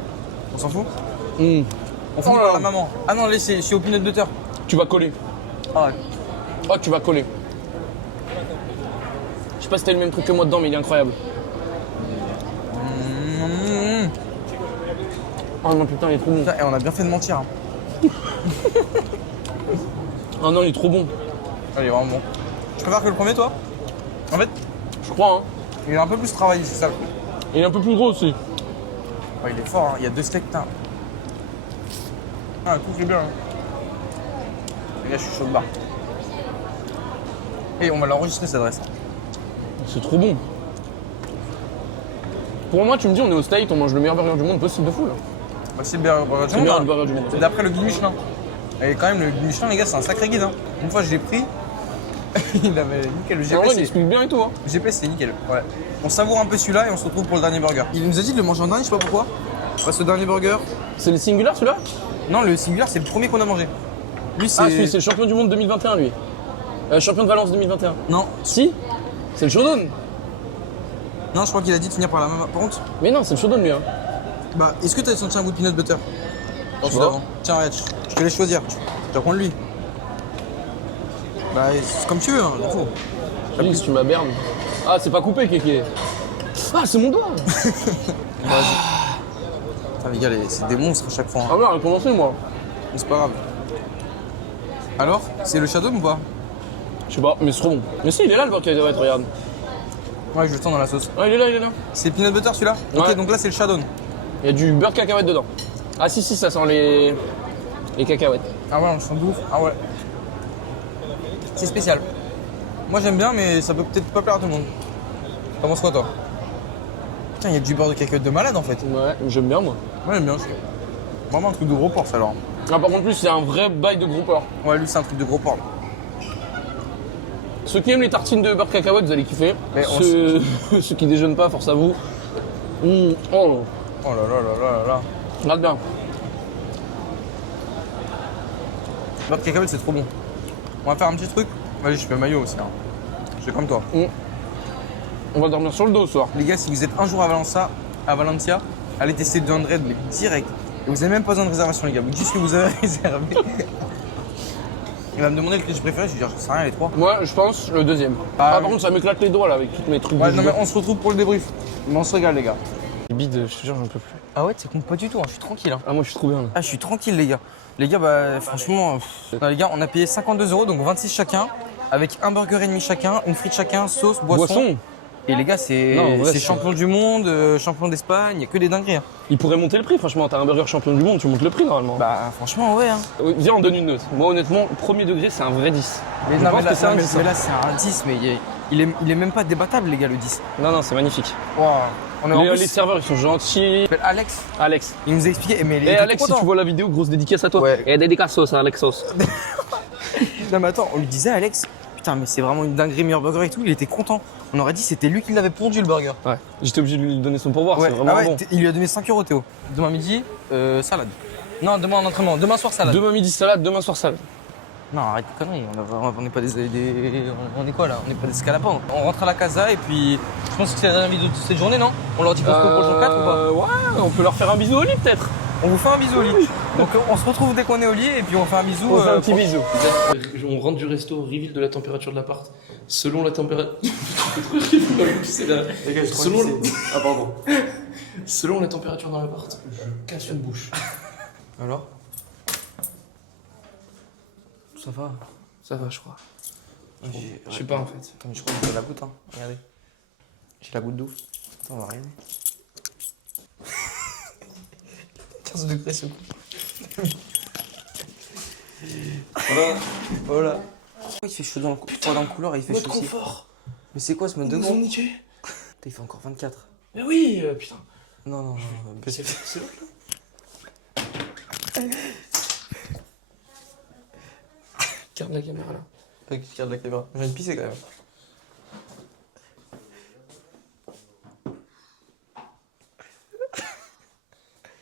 On s'en fout? On Oh finit là par là. la maman. Ah non, là, je suis au peanut butter. Tu vas coller. Ah, Oh, tu vas coller. Je sais pas si t'as le même truc que moi dedans, mais il est incroyable. Oh non, putain, il est trop bon. putain, et on a bien fait de mentir. Hein. Oh non, il est trop bon. Ah, il est vraiment bon. Tu préfères que le premier, toi? En fait, Je crois, hein. il est un peu plus travaillé, c'est ça. Il est un peu plus gros aussi. Ouais, il est fort, hein. Il y a deux steaks, putain. Ah, le coup, c'est bien. Hein. Les gars, je suis chaud de barre. Et on va l'enregistrer cette adresse. C'est trop bon. Pour moi, tu me dis, on est au State, on mange le meilleur burger du monde possible de fou là. Bah, c'est le burger du C'est le monde, meilleur hein. burger du monde. C'est d'après le guide Michelin. Et quand même, le guide Michelin, les gars, c'est un sacré guide. Hein. Une fois, je l'ai pris. Il avait nickel. Le En vrai, il GPS, explique bien et tout. Hein. c'est nickel. Ouais. On savoure un peu celui-là et on se retrouve pour le dernier burger. Il nous a dit de le manger en dernier, je sais pas pourquoi. On passe au dernier burger. C'est le singular celui-là? Non, le singular, c'est le premier qu'on a mangé. Lui, c'est. Ah, celui, c'est le champion du monde 2021, lui. Champion de Valence 2021. Non, Si? C'est le Shodan. non, je crois qu'il a dit de finir par la même. Par contre, Mais non, c'est le Shodan, lui. Hein. bah, est-ce que t'as senti un goût de peanut butter? Je Celui vois. d'avant. Tiens, regarde, je te laisse choisir. Tu vas prendre lui. Bah, c'est comme tu veux, hein, il faut. Alice, tu m'as berne. Ah, c'est pas coupé, Kéké. Ah, c'est mon doigt. Putain, les gars, c'est des monstres à chaque fois. Hein. Ah, non, commencé, moi. Mais c'est pas grave. Alors, c'est le Shadow ou pas? Je sais pas, mais c'est trop bon. Mais si, il est là, le beurre cacahuète, regarde. Ouais, je le sens dans la sauce. Ah, il est là, il est là. C'est peanut butter celui-là? Ouais. Ok, donc là, c'est le Shadow. Il y a du beurre cacahuète dedans. Ah, si, ça sent les cacahuètes. Ah ouais, on le sent de ouf. Ah ouais. C'est spécial. Moi, j'aime bien, mais ça peut peut-être pas plaire à tout le monde. T'en penses quoi, toi? Putain, il y a du beurre de cacahuète de malade en fait. Ouais, j'aime bien, moi. Moi, j'aime bien. Vraiment un truc de gros porc, ça alors. Ah, par contre, plus, c'est un vrai bail de gros porc. Ouais, lui, c'est un truc de gros porc. Ceux qui aiment les tartines de beurre cacahuète, vous allez kiffer. Mais on Ceux qui déjeunent pas, force à vous. Oh, Oh là là là là là là. regarde bien. Le beurre de cacahuète, c'est trop bon. On va faire un petit truc. Vas-y, je fais maillot aussi. Hein. Je fais comme toi. On va dormir sur le dos ce soir. Les gars, si vous êtes un jour à Valencia, allez tester 200, mais direct. Et vous avez même pas besoin de réservation, les gars. Vous dites ce que vous avez réservé. Il va me demander lequel je préfère. Je vais dire, j'en sais rien, les trois. Moi, je pense le deuxième. Ah, Ah, par contre, ça m'éclate les doigts là avec tous mes trucs. Ouais, de non, mais judo. on se retrouve pour le débrief. Mais on se régale, les gars. Les bides, je te jure, j'en peux plus. Ah ouais, ça compte pas du tout. Hein. Je suis tranquille. Hein. Ah, moi, je suis trop bien là. Ah, je suis tranquille, les gars. Les gars, bah, franchement, non, les gars, on a payé 52 €, donc 26 chacun, avec un burger et demi chacun, une frite chacun, sauce, boisson. Et les gars, Non, en vrai, c'est c'est- champion du monde, champion d'Espagne, y a que des dingueries. Hein. Il pourrait monter le prix, franchement. T'as un burger champion du monde, tu montes le prix normalement. Bah, franchement, ouais. Hein. Oui, viens, on donne une note. Moi, honnêtement, le premier degré, c'est un vrai 10. Mais, Je non, pense mais, là, que c'est un non, mais- 10. mais là, c'est un 10, mais il est même pas débattable, les gars, le 10. Non, non, c'est magnifique. Wow. On est en Les, plus, les serveurs, ils sont gentils. il s'appelle Alex, Alex. il nous a expliqué, mais il Et était Alex, tout si tu content. vois la vidéo, grosse dédicace à toi. Ouais. Et dédicace à Alexos. Non, mais attends, on lui disait, Alex, putain, mais c'est vraiment une dinguerie, meilleur burger et tout, il était content. On aurait dit que c'était lui qui l'avait pondu, le burger. Ouais. J'étais obligé de lui donner son pourboire, Ouais, c'est vraiment ah ouais, bon. il lui a donné 5 € Théo. Demain midi, salade. Non, demain en entraînement, demain soir salade. Demain midi salade, demain soir salade. Non, arrête de conneries, on n'est pas on est quoi là? On n'est pas des scalapins. On rentre à la casa et puis je pense que c'est la dernière vidéo de cette journée, non? On leur dit qu'on se retrouve pour le jour 4 ou pas? Ouais, on peut leur faire un bisou au lit peut-être. On vous fait un bisou au lit. Donc on se retrouve dès qu'on est au lit et puis on fait un bisou. On fait un petit pour- bisou. On rentre du resto, reveal de la température de l'appart. Selon la température. Selon... Ah pardon. Selon la température dans l'appart, je casse une bouche. Alors? Ça va? Ça va, je crois. J'ai- Je sais pas en fait. Attends, mais je crois que j'ai la goutte, hein. Regardez. J'ai la goutte d'ouf. Attends, on va regarder. 15 degrés ce coup. Voilà. Pourquoi il fait chaud dans le couloir et il fait Mode chaud aussi? confort. Mais c'est quoi ce mode de Ils nous ont gros? niqué. Putain, il fait encore 24. Mais oui, putain. Non, non, non. C'est l'autre là. Garde la caméra là. Regarde la caméra. Je viens de pisser quand même.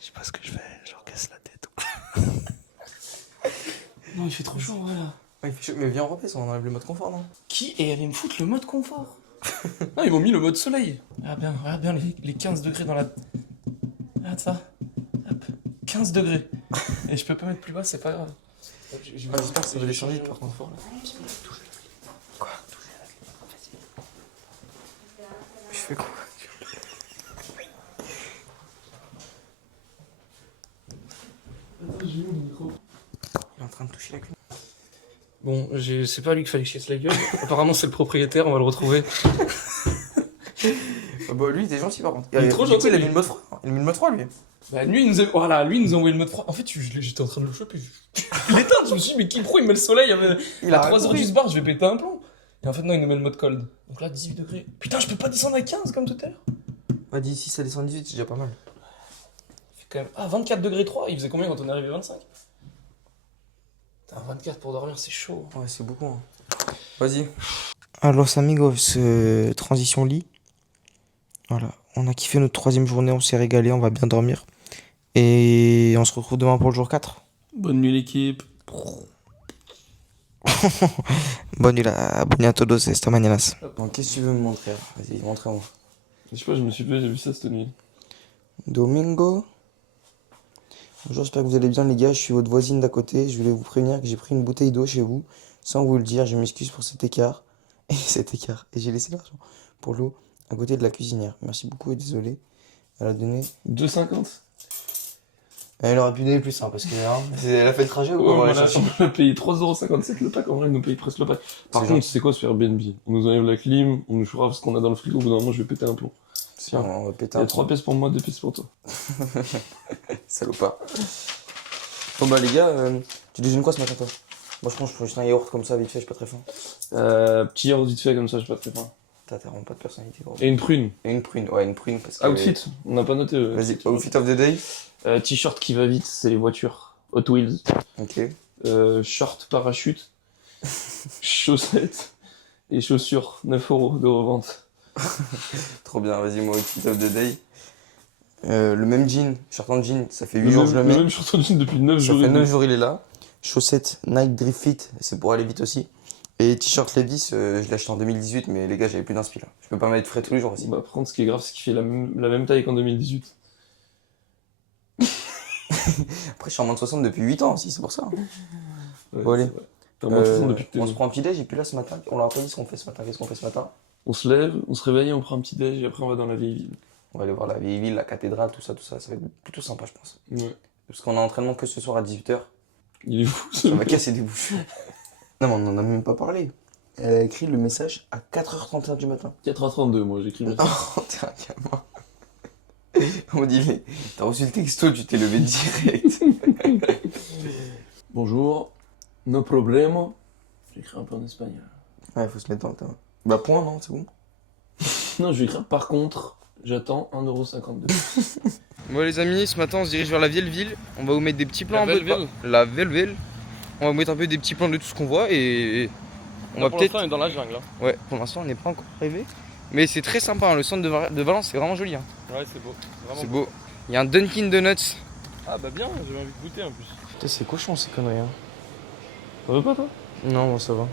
Je sais pas ce que je fais, je leur casse la tête. Non, il fait trop chaud en vrai là. Ouais, il fait chaud. Mais viens, on repasse, on enlève le mode confort, non? Qui est allé me foutre le mode confort? Non, ils m'ont mis le mode soleil. Regarde bien les 15 degrés dans la... Regarde ça. Hop. 15 degrés. Et je peux pas mettre plus bas, c'est pas grave. J'espère que ça va descendre vite par contre. Quoi? Je fais quoi? Il est en train de toucher la clé. Bon, c'est pas lui qu'il fallait que je casse la gueule. Apparemment, c'est le propriétaire, on va le retrouver. Bah, lui, il était gentil par contre. Il est trop Du coup, gentil, Il a lui. mis le mode froid. Il a mis le mode froid, lui. Bah, lui, il nous a envoyé le mode froid. En fait, j'étais en train de le choper. Il éteint, je me suis dit, mais qui pro, il met le soleil Il à a 3h compris. du bar, je vais péter un plomb. Et en fait, non, il nous met le mode cold. Donc là, 18 degrés. Putain, je peux pas descendre à 15 comme tout à l'heure. Bah, d'ici, ça descend 18, c'est déjà pas mal. Il fait quand même. Ah, 24 degrés 3. Il faisait combien quand on est arrivé à 25? Putain, 24 pour dormir, c'est chaud. Ouais, c'est beaucoup. Hein. Vas-y. Alors, amigos, transition lit. Voilà. On a kiffé notre 3e journée, on s'est régalé, on va bien dormir. Et on se retrouve demain pour le jour 4. Bonne nuit l'équipe. Bonne nuit à todos, esta mañanas. Donc, qu'est-ce que tu veux me montrer? Vas-y, montre-moi. Je sais pas, je me suis fait, j'ai vu ça cette nuit. Domingo. Bonjour, j'espère que vous allez bien les gars, je suis votre voisine d'à côté. Je voulais vous prévenir que j'ai pris une bouteille d'eau chez vous sans vous le dire. Je m'excuse pour cet écart. Et j'ai laissé l'argent pour l'eau à côté de la cuisinière. Merci beaucoup et désolé. Elle a donné... 2,50. Elle aurait pu donner plus, hein, parce que elle a fait le trajet ou Ouais, quoi on a payé 3,57€ le pack, en vrai, ils nous payent presque le pack. Par contre, c'est quoi ce Airbnb? On nous enlève la clim, on nous chourave ce qu'on a dans le frigo, au bout d'un moment, je vais péter un plomb. Tiens, on va péter Il y un a 3 pièces pour moi, 2 pièces pour toi. Salopard. Bon bah les gars, tu déjeunes quoi ce matin toi? Moi je pense que je prends juste un yaourt comme ça vite fait, je suis pas très faim. Petit yaourt vite fait comme ça, je suis pas très faim. T'as vraiment pas de personnalité gros. Et une prune. Et une prune, ouais une prune parce que... Outfit, on n'a pas noté. Vas-y, outfit of the day. T-shirt qui va vite, c'est les voitures. Hot Wheels. Ok. Short parachute. Chaussettes. Et chaussures, 9€ de revente. Trop bien, vas-y moi outfit of the day. Le même jean, shirt en jean, ça fait 8 jours que je le mets. Le même short en jean depuis 9 Ça jours. fait 9 jours il est là. Chaussettes Nike Drift Fit, c'est pour aller vite aussi. Et t-shirt Levi's, je l'ai acheté en 2018 mais les gars j'avais plus d'inspi là. Je peux pas mettre frais tous les jours aussi. Bah, par contre, ce qui est grave, c'est qu'il fait la même taille qu'en 2018. Après je suis en moins de 60 depuis 8 ans aussi, c'est pour ça. Ouais, Bon allez. T'as moins de 60 depuis que t'es On se né. prend un petit déj et puis là ce matin, on leur a pas dit ce qu'on fait ce matin. Qu'est-ce qu'on fait ce matin? On se lève, on se réveille, on prend un petit déj et après on va dans la vieille ville. On va aller voir la vieille ville, la cathédrale, tout ça va être plutôt sympa je pense. Ouais. Parce qu'on a entraînement que ce soir à 18h. Il est fou, Ça va casser des bouches. Non mais on en a même pas parlé. Elle a écrit le message à 4h31 du matin. 4h32, moi, j'écris le message. Oh, t'es un gamin. On dit, mais t'as reçu le texto, tu t'es levé direct. Bonjour, no problemo. J'écris un peu en espagnol. Ouais, faut se mettre dans le temps. Bah, point, non, c'est bon. Non, je vais écrire par contre, j'attends 1,52€. Bon, les amis, ce matin, on se dirige vers la vieille ville. On va vous mettre des petits plans. La Vieille-Ville. La vieille ville. On va vous mettre un peu des petits plans de tout ce qu'on voit et. On va Pour peut-être. l'instant, on est dans la jungle. Hein. Ouais, pour l'instant, on n'est pas encore arrivé. Mais c'est très sympa, hein. Le centre de Valence, c'est vraiment joli. Hein. Ouais, c'est beau. C'est beau. Il y a un Dunkin' Donuts. Ah bah bien, j'avais envie de goûter en plus. Putain, c'est cochon ces conneries. Hein. Ça veut pas toi? Non, bon, ça va.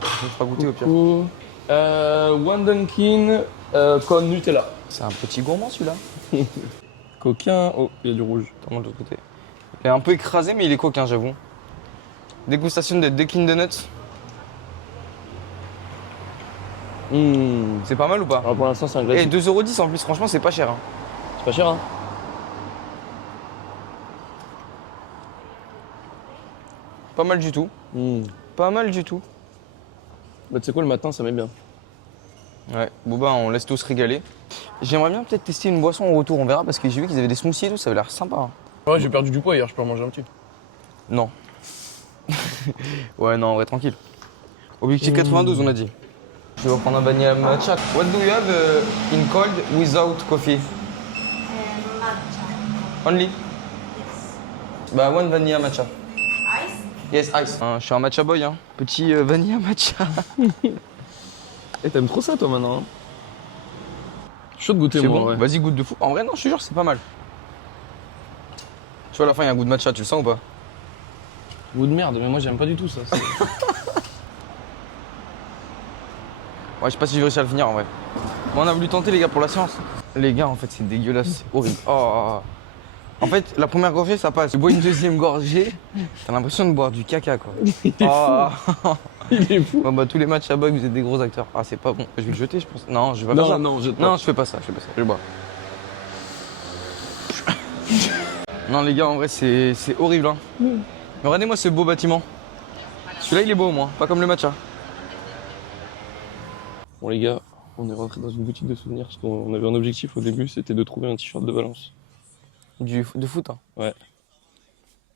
On fera goûter au pire. Coco. One Dunkin' con Nutella. C'est un petit gourmand celui-là. Coquin. Oh, il y a du rouge. Attends, de l'autre côté. Il est un peu écrasé, mais il est coquin, j'avoue. Dégustation de Dunkin' Donuts. C'est pas mal ou pas? Alors pour l'instant, c'est un Et classique. 2,10€ en plus, franchement, c'est pas cher. Hein. C'est pas cher, hein? Pas mal du tout. Pas mal du tout. Bah, tu sais quoi, le matin, ça met bien. Ouais, bon bah, on laisse tous se régaler. J'aimerais bien peut-être tester une boisson au retour, on verra, parce que j'ai vu qu'ils avaient des smoothies et tout, ça avait l'air sympa. Hein. Ouais, j'ai perdu du poids hier, je peux en manger un petit. Non. Ouais, non, en vrai, tranquille. Objectif 92, on a dit. Je vais prendre un vanilla matcha. What do you have in cold without coffee? Matcha. Only? Yes. Bah, one vanilla matcha. Ice? Yes, ice. Je suis un matcha boy, hein. Petit vanilla matcha. Et t'aimes trop ça, toi, maintenant, hein? Chaud de goûter, C'est moi, bon, ouais. vas-y, goûte de fou. En vrai, non, je te jure, c'est pas mal. Tu vois, à la fin, il y a un goût de matcha, tu le sens ou pas? Goût de merde, mais moi, j'aime pas du tout ça. Ouais, je sais pas si je vais réussir à le finir en vrai. Bon, on a voulu tenter, les gars, pour la séance. Les gars, en fait, c'est dégueulasse, c'est horrible. Oh. En fait, la première gorgée, ça passe. Tu bois une deuxième gorgée, t'as l'impression de boire du caca, quoi. Oh. Il est fou. Bon, bah, tous les matchs à bug, vous êtes des gros acteurs. Ah, c'est pas bon. Je vais le jeter, je pense. Non, je vais pas faire ça. Non, jette pas. Non, je fais pas ça, je bois. Non, les gars, en vrai, c'est horrible, hein. Mais regardez-moi ce beau bâtiment. Celui-là, il est beau, au moins, pas comme le matcha. Bon, les gars, on est rentré dans une boutique de souvenirs parce qu'on avait un objectif au début, c'était de trouver un t-shirt de Valence. De foot, hein. Ouais.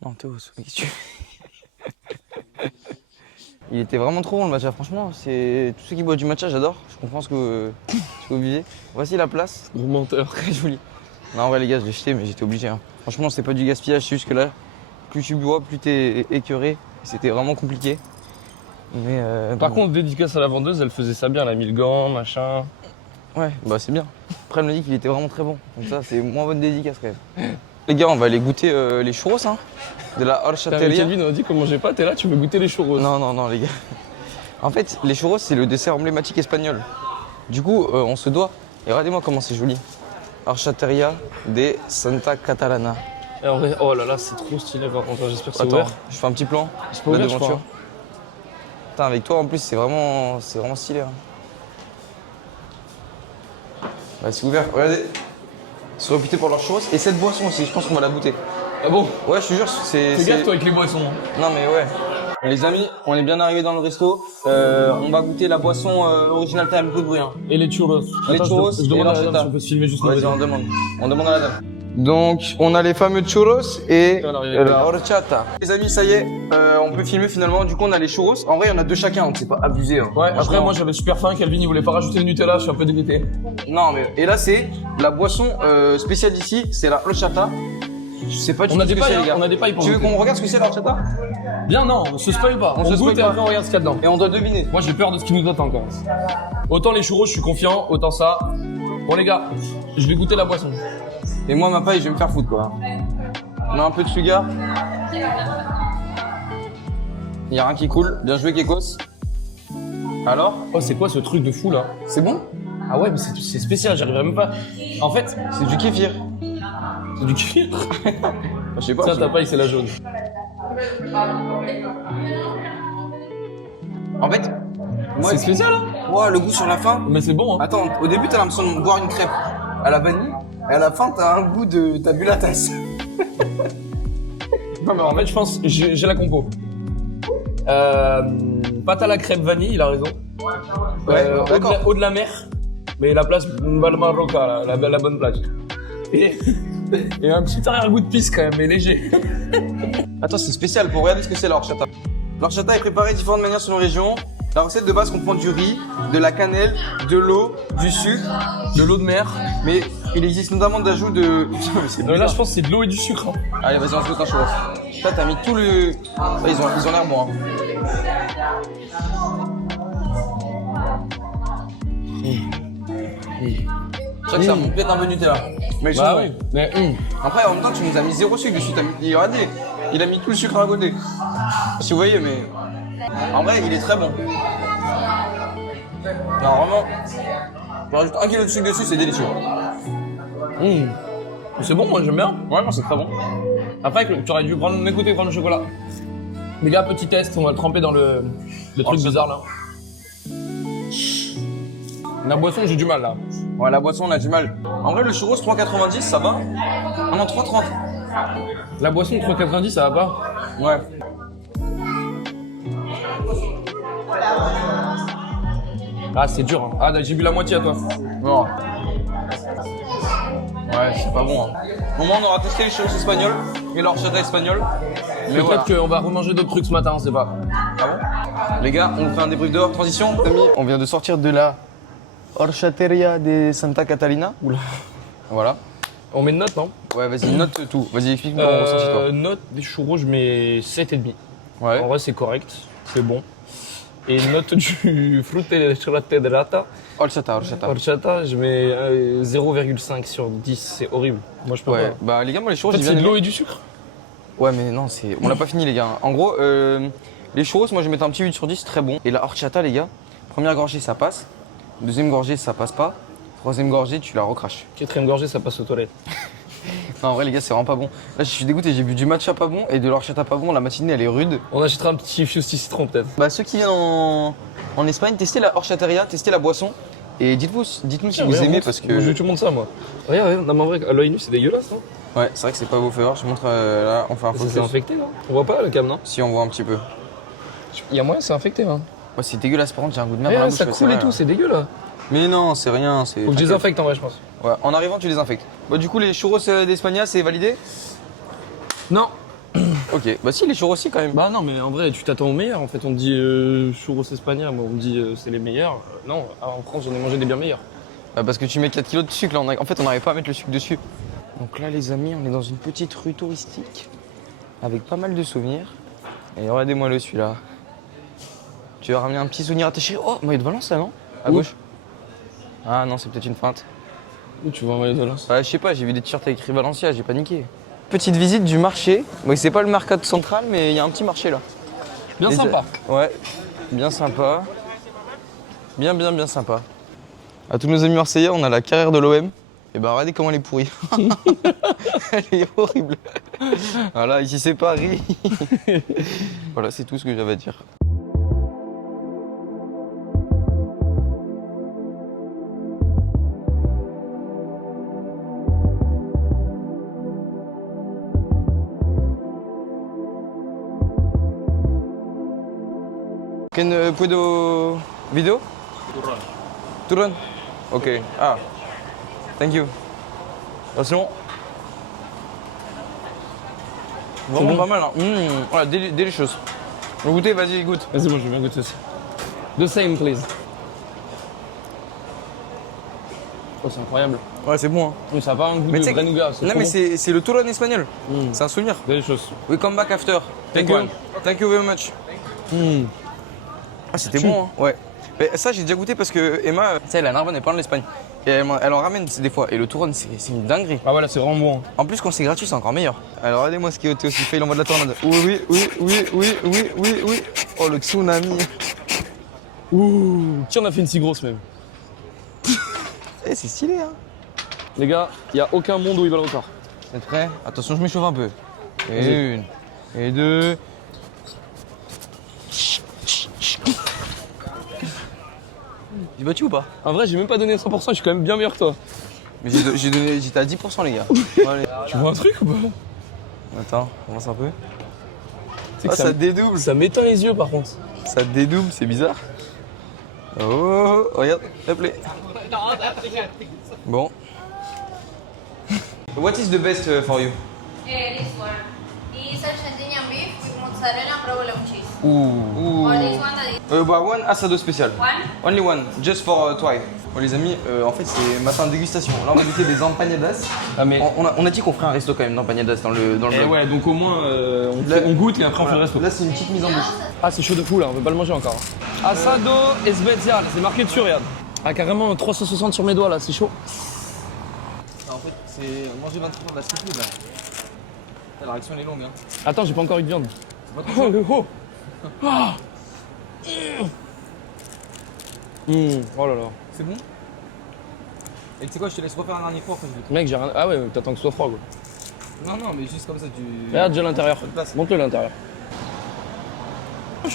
Non, Théo, qu'est-ce que tu Il était vraiment trop bon le matcha, franchement. C'est tous ceux qui boivent du matcha, j'adore. Je comprends ce que vous vivez. Voici la place, Gros menteur. très jolie. Non, en vrai, les gars, je l'ai jeté, mais j'étais obligé. Hein. Franchement, c'est pas du gaspillage, c'est juste que là, plus tu bois, plus t'es écœuré. C'était vraiment compliqué. Mais Par contre, dédicace à la vendeuse, elle faisait ça bien, elle a mis le gant, machin. ouais, bah c'est bien. Après, elle me dit qu'il était vraiment très bon. Donc ça, c'est moins bonne dédicace quand même. Les gars, on va aller goûter les churros, hein. De la Putain, mais horchateria. Kelvin, on a dit qu'on mangeait pas, t'es là, tu veux goûter les churros. Non, non, non, les gars. En fait, les churros, c'est le dessert emblématique espagnol. Du coup, on se doit. Et regardez-moi comment c'est joli. Horchateria de Santa Catalana. Et en vrai, oh là là, c'est trop stylé. Enfin, j'espère que c'est Attends, ouvert. je fais un petit plan. C'est pas La ouvert, je devanture. crois. Putain, avec toi, en plus, c'est vraiment stylé. Hein. Ouais, c'est ouvert. Regardez. Ils sont réputés pour leurs churros. Et cette boisson aussi, je pense qu'on va la goûter. Ah bon? Ouais, je te jure, c'est... Fais gaffe toi avec les boissons. Hein. Non mais ouais. Les amis, on est bien arrivé dans le resto. On va goûter la boisson originale time, beaucoup de bruit. Hein. Et les churros. Les churros je et demande à la l'orchata. dame si on peut se filmer juste Vas-y, nous. on demande. On demande à la dame. Donc, on a les fameux churros et Alors, il y a les la horchata. Les amis, ça y est, on peut filmer finalement. Du coup, on a les churros. En vrai, il y en a deux chacun, donc c'est pas abusé. Hein. Ouais, après Franchement. moi j'avais super faim, Kelvin il voulait pas rajouter le Nutella, je suis un peu dégoûté. Non, mais et là, c'est la boisson spéciale d'ici, c'est la horchata. Je sais pas du On tout a ce des que pailles, c'est, hein, les gars. on a des pailles pour Tu veux goûter. qu'on regarde ce que c'est la horchata? Bien non, on se spoil pas. On On se goûte spoil et pas. après on regarde ce qu'il y a dedans. Et on doit deviner. Moi j'ai peur de ce qui nous attend encore. Autant les churros je suis confiant, autant ça. Bon les gars, je vais goûter la boisson. Et moi, ma paille, je vais me faire foutre, quoi. On a un peu de sugar. Il y a rien qui coule. Bien joué, Kekos. Alors? Oh c'est quoi ce truc de fou là? C'est bon? Ah ouais mais c'est spécial, j'arriverai même pas. En fait, C'est du kéfir. c'est du cuir. Je sais pas. Ça je- ta paille c'est la jaune. En fait, moi, C'est spécial hein? ouais, le goût sur la fin. Mais c'est bon hein. Attends, au début, t'as l'impression de boire une crêpe à la vanille. Et à la fin, t'as un goût de. T'as bu la tasse. Non mais en fait je pense, j'ai la compo. Pâte à la crêpe vanille, il a raison. Ouais, d'accord. Haut de la mer, mais la place Balmarroca, la bonne place. Et un petit arrière-goût de pisse quand même, mais léger. Attends, c'est spécial. Pour regarder ce que c'est l'horchata. L'horchata est préparée de différentes manières selon région. La recette de base comprend du riz, de la cannelle, de l'eau, du sucre, De l'eau de mer. mais il existe notamment d'ajout de. Putain, mais c'est Non, là bizarre. je pense que c'est de l'eau et du sucre. Hein. Allez, vas-y, on se goûte un churros. Là, t'as mis tout le. Ah, ils ont l'air bons. Hein. Je crois que ça complète un peu Nutella. Mais ils sont Bah bons. oui, mais Après, en même temps, tu nous as mis zéro sucre dessus. Regardez, il a mis tout le sucre à côté. Si vous voyez, mais. En vrai, il est très bon. Non, vraiment. Je rajoute 1 kg de sucre dessus, c'est délicieux. c'est bon, moi j'aime bien. Ouais, non, c'est très bon. Après, tu aurais dû m'écouter prendre le chocolat. Les gars, petit test, on va le tremper dans le truc c'est bizarre là. La boisson, j'ai du mal là. Ouais, la boisson, on a du mal. En vrai, le churros, 3,90, ça va. Ah non, 3,30. La boisson, 3,90, ça va pas? Ouais. Ah, c'est dur. Hein. Ah, j'ai bu la moitié à toi. Non. Ouais, c'est pas bon. Hein. Au moins, on aura testé les churros espagnols et l'horchata espagnole. Mais Peut-être voilà. qu'on va remanger d'autres trucs ce matin, on sait pas. Ah bon? Les gars, on fait un débrief dehors. Transition, amis. On vient de sortir de la horchateria de Santa Catalina. Oula. Voilà. On met une note, non? Ouais, vas-y, note tout. Vas-y, explique-moi ton ressenti, toi. Note des churros, je mets 7,5. Ouais. En vrai, c'est correct, c'est bon. Et note du frutte de chocolatada, Horchata. horchata, je mets 0,5 sur 10, c'est horrible. Moi, je peux Ouais, pas. bah les gars, moi les churros, En fait, j'ai c'est bien de l'eau aimé. et du sucre. Ouais, mais non, on l'a pas fini, les gars. En gros, les churros, moi je mettais un petit 8 sur 10, très bon. Et la horchata, les gars, première gorgée, ça passe. Deuxième gorgée, ça passe pas. Troisième gorgée, tu la recraches. Quatrième gorgée, ça passe aux toilettes. Non, en vrai, les gars, c'est vraiment pas bon. Là, je suis dégoûté, j'ai bu du matcha pas bon et de l'horchata pas bon. La matinée, elle est rude. On achètera un petit Fusti citron peut-être. Bah, ceux qui viennent en Espagne, testez la horchateria, testez la boisson. Et dites-nous si vous aimez parce que. Je vais te montrer ça, moi. Regarde, non, mais en vrai, à l'œil nu, c'est dégueulasse, non? Ouais, c'est vrai que c'est pas beau faveur. Je montre là, on fait un Ça focus. s'est infecté, non? On voit pas la cam, non? Si on voit un petit peu. Il y a moyen, c'est infecté, hein. Ouais, c'est dégueulasse, par contre, j'ai un goût de merde dans la bouche. Ça ouais, coule c'est et vrai, tout, là. c'est dégueu là. Mais non, c'est rien. Faut que je désinfecte en vrai, je pense. Ouais, en arrivant, tu les infectes. Bah, du coup, les churros d'Espagne, c'est validé? Non. Ok, bah si, les churros aussi quand même. Bah non, mais en vrai, tu t'attends au meilleur. En fait, on me dit churros espagnol, moi on me dit c'est les meilleurs. Non, en France, j'en ai mangé des bien meilleurs. Bah, parce que tu mets 4 kilos de sucre là, en fait on n'arrive pas à mettre le sucre dessus. Donc là les amis, on est dans une petite rue touristique avec pas mal de souvenirs. Et regardez-moi le celui-là. Tu vas ramener un petit souvenir attaché. Oh, maillot de Valence là non? À Où? gauche. Ah non, c'est peut-être une feinte. Où tu vois Maillot de Valence? Bah je sais pas, j'ai vu des t-shirts avec écrit Valencia, j'ai paniqué. Petite visite du marché. Bon, c'est pas le mercat central, mais il y a un petit marché là. Bien sympa. Ouais, bien sympa. Bien sympa. À tous nos amis marseillais, on a la carrière de l'OM. Et ben regardez comment elle est pourrie. Elle est horrible. Voilà, ici c'est Paris. Voilà, c'est tout ce que j'avais à dire. ¿Puedo video? Turron. Ok. Ah. Thank you. Attention. Vraiment bon pas mal. Hein. Voilà, délicieuse. Vous goûtez, vas-y, goûte. Vas-y, moi je vais bien goûter ça. The same, please. Oh, c'est incroyable. Ouais, c'est bon. Hein. Mais ça a pas un goût Mais de tu sais vrai que- nougat. Non, mais c'est le Turron espagnol. Mm. C'est un souvenir. Delicious. We come back after. Thank Take you. one. Thank you very much. Ah, c'était Tu- bon, hein. Ouais. Mais ça, j'ai déjà goûté parce que Emma, tu sais, la Narbonne est pas en Espagne. Et elle en ramène des fois. Et le Turron, c'est une dinguerie. Ah voilà, c'est vraiment bon. En plus, quand c'est gratuit, c'est encore meilleur. Alors, regardez-moi ce qui est aussi fait. Il envoie de la tornade. Oui. Oh, le tsunami. Ouh. Qui en a fait une si grosse même? Eh, c'est stylé, hein. Les gars, il n'y a aucun monde où ils va le record. Vous êtes prêts? Attention, je m'échauffe un peu. Et Vas-y. une. Et deux. J'ai battu ou pas? En vrai, j'ai même pas donné 100%, je suis quand même bien meilleur que toi. Mais j'étais à 10%, les gars. Bon, allez. Tu vois un truc ou pas? Attends, avance un peu. C'est que Ah, ça dédouble. ça m'éteint les yeux par contre. Ça dédouble, c'est bizarre. Oh, regarde, hop là. Bon. What is the best for you? This one. This Argentinian beef with mozzarella and provolone cheese. Ouh. Or this one that is Bah, one asado spécial. one. Only one, just for twice. Bon, les amis, en fait, c'est matin de dégustation. Là, on va goûter des empanadas. Ah mais. On a dit qu'on ferait un resto quand même d'empanadas dans le Eh vlog. ouais, donc au moins Là- on goûte et après on fait le resto. Là, c'est une petite mise en bouche. Ah, c'est chaud de fou là, on peut pas le manger encore. Asado especial, c'est marqué dessus, regarde. Ah, carrément 360 sur mes doigts là, c'est chaud. En fait, c'est manger 23 de la seafood là. La réaction elle est longue. Hein. Attends, j'ai pas encore eu de viande. Oh, le haut. Ah. Oh là là. C'est bon? Et tu sais quoi, je te laisse refaire un dernier fois après je vais. Mec, j'ai rien. Ah ouais, t'attends que ce soit froid quoi. Non, mais juste comme ça tu. Regarde déjà l'intérieur. Pas de place. Montre-le l'intérieur.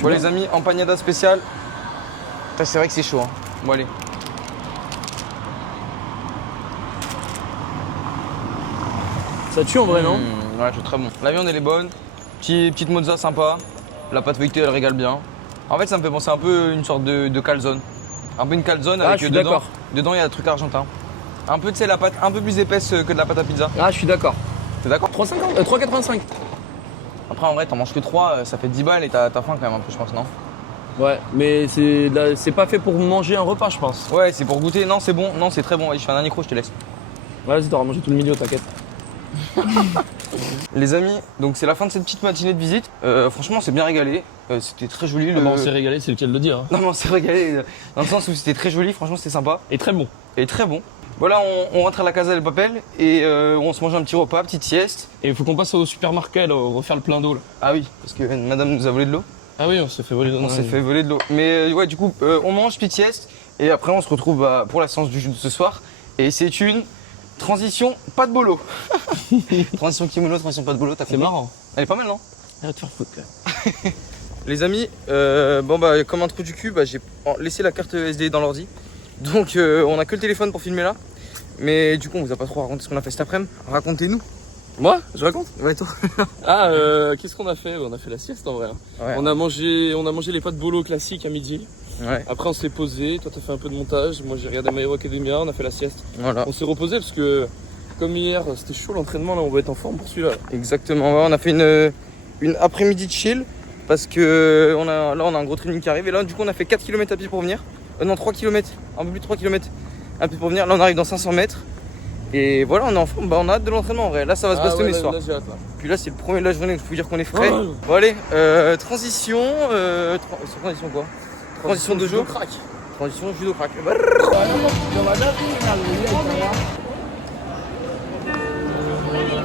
Bon, les amis, empanada spéciale. Putain, c'est vrai que c'est chaud. Hein. Bon, allez. Ça tue en vrai, non? Ouais, c'est très bon. La viande, elle est bonne. Petite mozza sympa. La pâte feuilletée, elle régale bien. En fait, ça me fait penser un peu une sorte de calzone. Un peu une calzone Ah, avec je suis dedans. d'accord. Dedans, il y a un truc argentin. Un peu, tu sais, la pâte un peu plus épaisse que de la pâte à pizza. Ah, je suis d'accord. T'es d'accord? 3,50 3,85. Après, en vrai, t'en manges que 3, ça fait 10 balles et t'as faim quand même un peu, je pense, non? Ouais, mais c'est pas fait pour manger un repas, je pense. Ouais, c'est pour goûter. Non, c'est bon. Non, c'est très bon. Allez, je fais un dernier croc, je te laisse. Vas-y, t'auras mangé tout le milieu, t'inquiète. Les amis, donc c'est la fin de cette petite matinée de visite. Franchement, on s'est bien régalé. C'était très joli. On s'est régalé, c'est le cas de le dire. Hein. Non, mais on s'est régalé dans le sens où c'était très joli. Franchement, c'était sympa Et très bon. et très bon. Voilà, on rentre à la Casa del Papel et on se mange un petit repas, petite sieste. Et il faut qu'on passe au supermarché, là, refaire le plein d'eau. Là. Ah oui, parce que madame nous a volé de l'eau. Ah oui, on s'est fait voler. On s'est fait voler de l'eau. Mais ouais, du coup, on mange, petite sieste. Et après, on se retrouve pour la séance du jeu de ce soir. Et c'est une transition pas de bolo. Transition kimono, transition pas de bolo, t'as C'est compris? marrant. Elle est pas mal, non? Arrête de faire foutre, quand même. Les amis, bon bah comme intro du cul, bah, j'ai laissé la carte SD dans l'ordi. Donc on a que le téléphone pour filmer là. Mais du coup on vous a pas trop raconté ce qu'on a fait cet après-midi. Racontez-nous. Moi, je raconte. Ouais toi. Ah, qu'est-ce qu'on a fait? On a fait la sieste en vrai. Hein. Ouais. On a mangé les pâtes bolo classiques à midi. Ouais. Après, on s'est posé. Toi, t'as fait un peu de montage. Moi, j'ai regardé My Hero Academia. On a fait la sieste. Voilà. On s'est reposé parce que, comme hier, c'était chaud l'entraînement. Là, on va être en forme pour celui-là. Exactement. Ouais, on a fait une après-midi de chill parce que on a un gros training qui arrive. Et là du coup on a fait 4 km à pied pour venir. Non 3 km, un peu plus de 3 km à pied pour venir. Là on arrive dans 500 mètres. Et voilà, on est en forme, bah, on a hâte de l'entraînement en vrai. Là ça va se bastonner ce soir. Là, j'ai hâte, là. Puis là c'est le premier de la journée, donc je peux dire qu'on est frais. Ouais. Bon allez, transition. Transition quoi? Transition de jeu. Crack. Transition judo crack.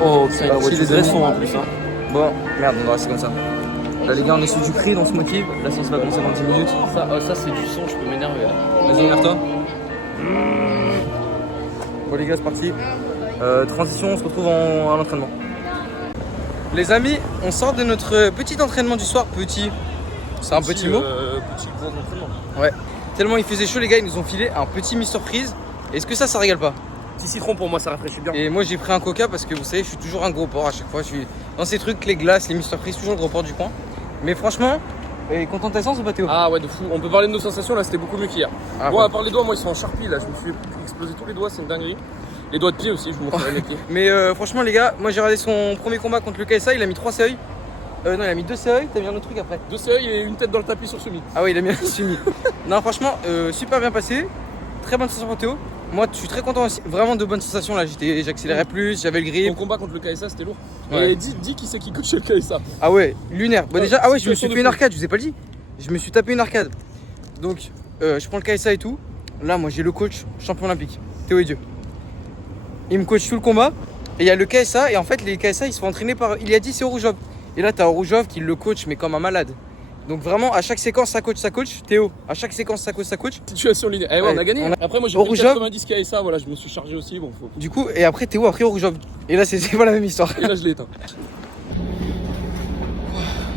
Oh, C'est parti, les dressons en plus. Hein. Bon, merde, on va rester comme ça. Là, les gars, on est sous du cri, on se motive. La séance va commencer dans 10 minutes. Ça c'est du son, je peux m'énerver là. Vas-y, énerve-toi. Bon, les gars, c'est parti. Transition, on se retrouve à l'entraînement. Les amis, on sort de notre petit entraînement du soir. Petit, c'est un petit mot. Petit gros entraînement. Ouais. Tellement il faisait chaud, les gars, ils nous ont filé un petit Mr Freeze. Est-ce que ça régale pas? Petit citron pour moi, ça rafraîchit bien. Et moi j'ai pris un coca parce que vous savez, je suis toujours un gros porc à chaque fois. Je suis dans ces trucs, les glaces, les Mr Freeze, toujours le gros porc du coin. Mais franchement, content de ta séance ou pas, Théo? Ah ouais, de fou. On peut parler de nos sensations là, c'était beaucoup mieux qu'hier. Ah, Bon, ouais. à part les doigts, moi ils sont en charpie là. Je me suis explosé tous les doigts, c'est une dinguerie. Les doigts de pied aussi, je vous montrerai mes pieds. Mais franchement, les gars, moi j'ai regardé son premier combat contre le KSA, il a mis 3 CEI. Non, il a mis 2 CEI, t'as mis un autre truc après. 2 CEI et une tête dans le tapis sur Sumi. Ah oui, il a mis un semi. Non, franchement, super bien passé. Très bonne sensation pour Théo. Moi, je suis très content aussi. Vraiment de bonnes sensations là. J'accélérais plus, j'avais le Ton grip. combat contre le KSA, c'était lourd. Ouais. Et dis qui c'est qui coach le KSA. Ah ouais, lunaire. Bah déjà, ah ouais, je me suis situation fait de une fou. arcade, je vous ai pas dit. Je me suis tapé une arcade. Donc, je prends le KSA et tout. Là, moi, j'ai le coach champion olympique, Théo et Dieu. Il me coach tout le combat. Et il y a le KSA. Et en fait, les KSA, ils se font entraîner par. Il a dit c'est Oroujov. Et là, t'as Oroujov qui le coach, mais comme un malade. Donc, vraiment, à chaque séquence, ça coach. Théo, à chaque séquence, ça coach. Situation linéaire. Eh ouais, on a gagné. Après, moi j'ai Au pris Rougeau. 90 KSA, voilà, je me suis chargé aussi. Bon, faut. Du coup, et après, Théo a pris Oroujov. Et là, c'est pas la même histoire. Et là, je l'ai éteint.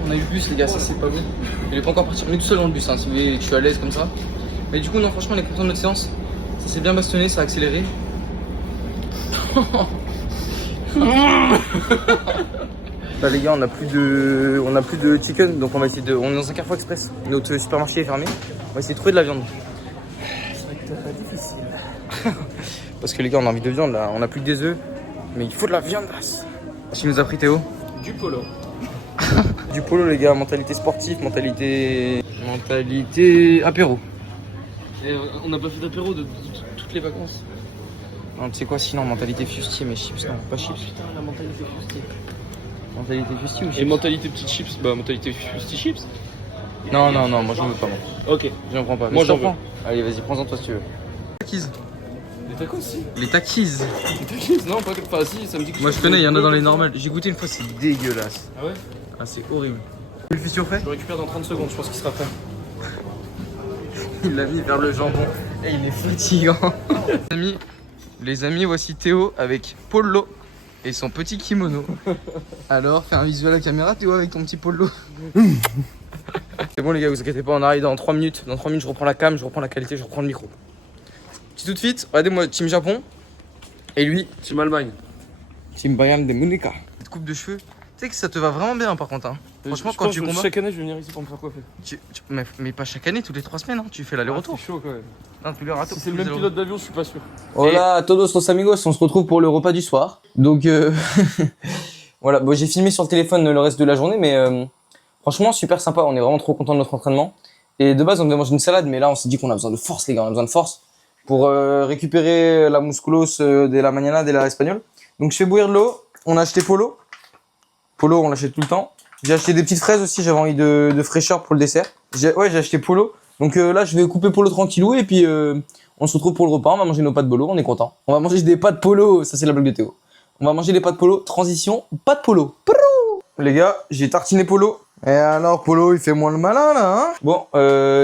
On a eu le bus, les gars, ça c'est pas bon. Il est pas encore parti. On est tout seul dans le bus, hein, si vous voulez, je suis à l'aise comme ça. Mais du coup, non, franchement, on est content de notre séance. Ça s'est bien bastonné, ça a accéléré. Là les gars, on a plus de chicken, donc on va essayer de. On est dans un Carrefour Express. Notre supermarché est fermé. On va essayer de trouver de la viande. Ça va être difficile. Parce que les gars, on a envie de viande là. On a plus que des œufs, mais il faut de la viande là. Qu'est-ce qu'il nous a pris, Théo? Du polo. Du polo, les gars. Mentalité sportive, mentalité apéro. Et on n'a pas fait d'apéro de toutes les vacances. Non, tu sais quoi, sinon mentalité fustier, mais chips, non, pas chips. Putain, la mentalité fusti. Mentalité fustier ou Et chips? mentalité petite chips, bah mentalité fusti chips. Non, moi j'en veux pas, moi. Ok. J'en prends pas. Moi, Mais je j'en t'en prends. Allez, vas-y, prends-en toi si tu veux. Takis. Les tacos aussi. Les takis. Les tacos, non, pas que. Enfin, si, ça me dit que. Moi je connais, il y en a dans les normales. J'ai goûté une fois, c'est dégueulasse. Ah ouais? Ah, c'est horrible. Tu le fais surfait? Je le récupère dans 30 secondes, je pense qu'il sera prêt. Il l'a mis vers le jambon. Et il est fatigant. Les amis, voici Théo avec Polo et son petit kimono. Alors, fais un visuel à la caméra, Théo, avec ton petit Polo. C'est bon les gars, vous inquiétez pas, on arrive dans 3 minutes. Dans 3 minutes, je reprends la cam, je reprends la qualité, je reprends le micro. Petit outfit, regardez-moi, Team Japon. Et lui, Team Allemagne. Team Bayern de Monica. Cette coupe de cheveux, tu sais que ça te va vraiment bien par contre. Hein. Franchement, quand tu combats. Chaque année, je vais venir ici pour me faire coiffer. Mais pas chaque année, toutes les 3 semaines, hein. Tu fais l'aller-retour. C'est chaud quand même. Non, tous les râteaux. Si c'est le même pilote d'avion, je suis pas sûr. Hola a todos los amigos, on se retrouve pour le repas du soir. Donc voilà, bon, j'ai filmé sur le téléphone le reste de la journée, mais franchement super sympa, on est vraiment trop content de notre entraînement. Et de base on devait manger une salade, mais là on s'est dit qu'on a besoin de force les gars, on a besoin de force pour récupérer la musculos de la mañana de la espagnole. Donc je fais bouillir de l'eau, on a acheté Polo. Polo on l'achète tout le temps. J'ai acheté des petites fraises aussi, j'avais envie de fraîcheur pour le dessert. J'ai acheté Polo. Donc là, je vais couper Polo tranquillou et puis on se retrouve pour le repas. On va manger nos pâtes Polo, on est content. On va manger des pâtes Polo, ça c'est la blague de Théo. On va manger des pâtes Polo, transition, pâtes Polo. Les gars, j'ai tartiné Polo. Et alors Polo, il fait moins le malin là, hein? Bon,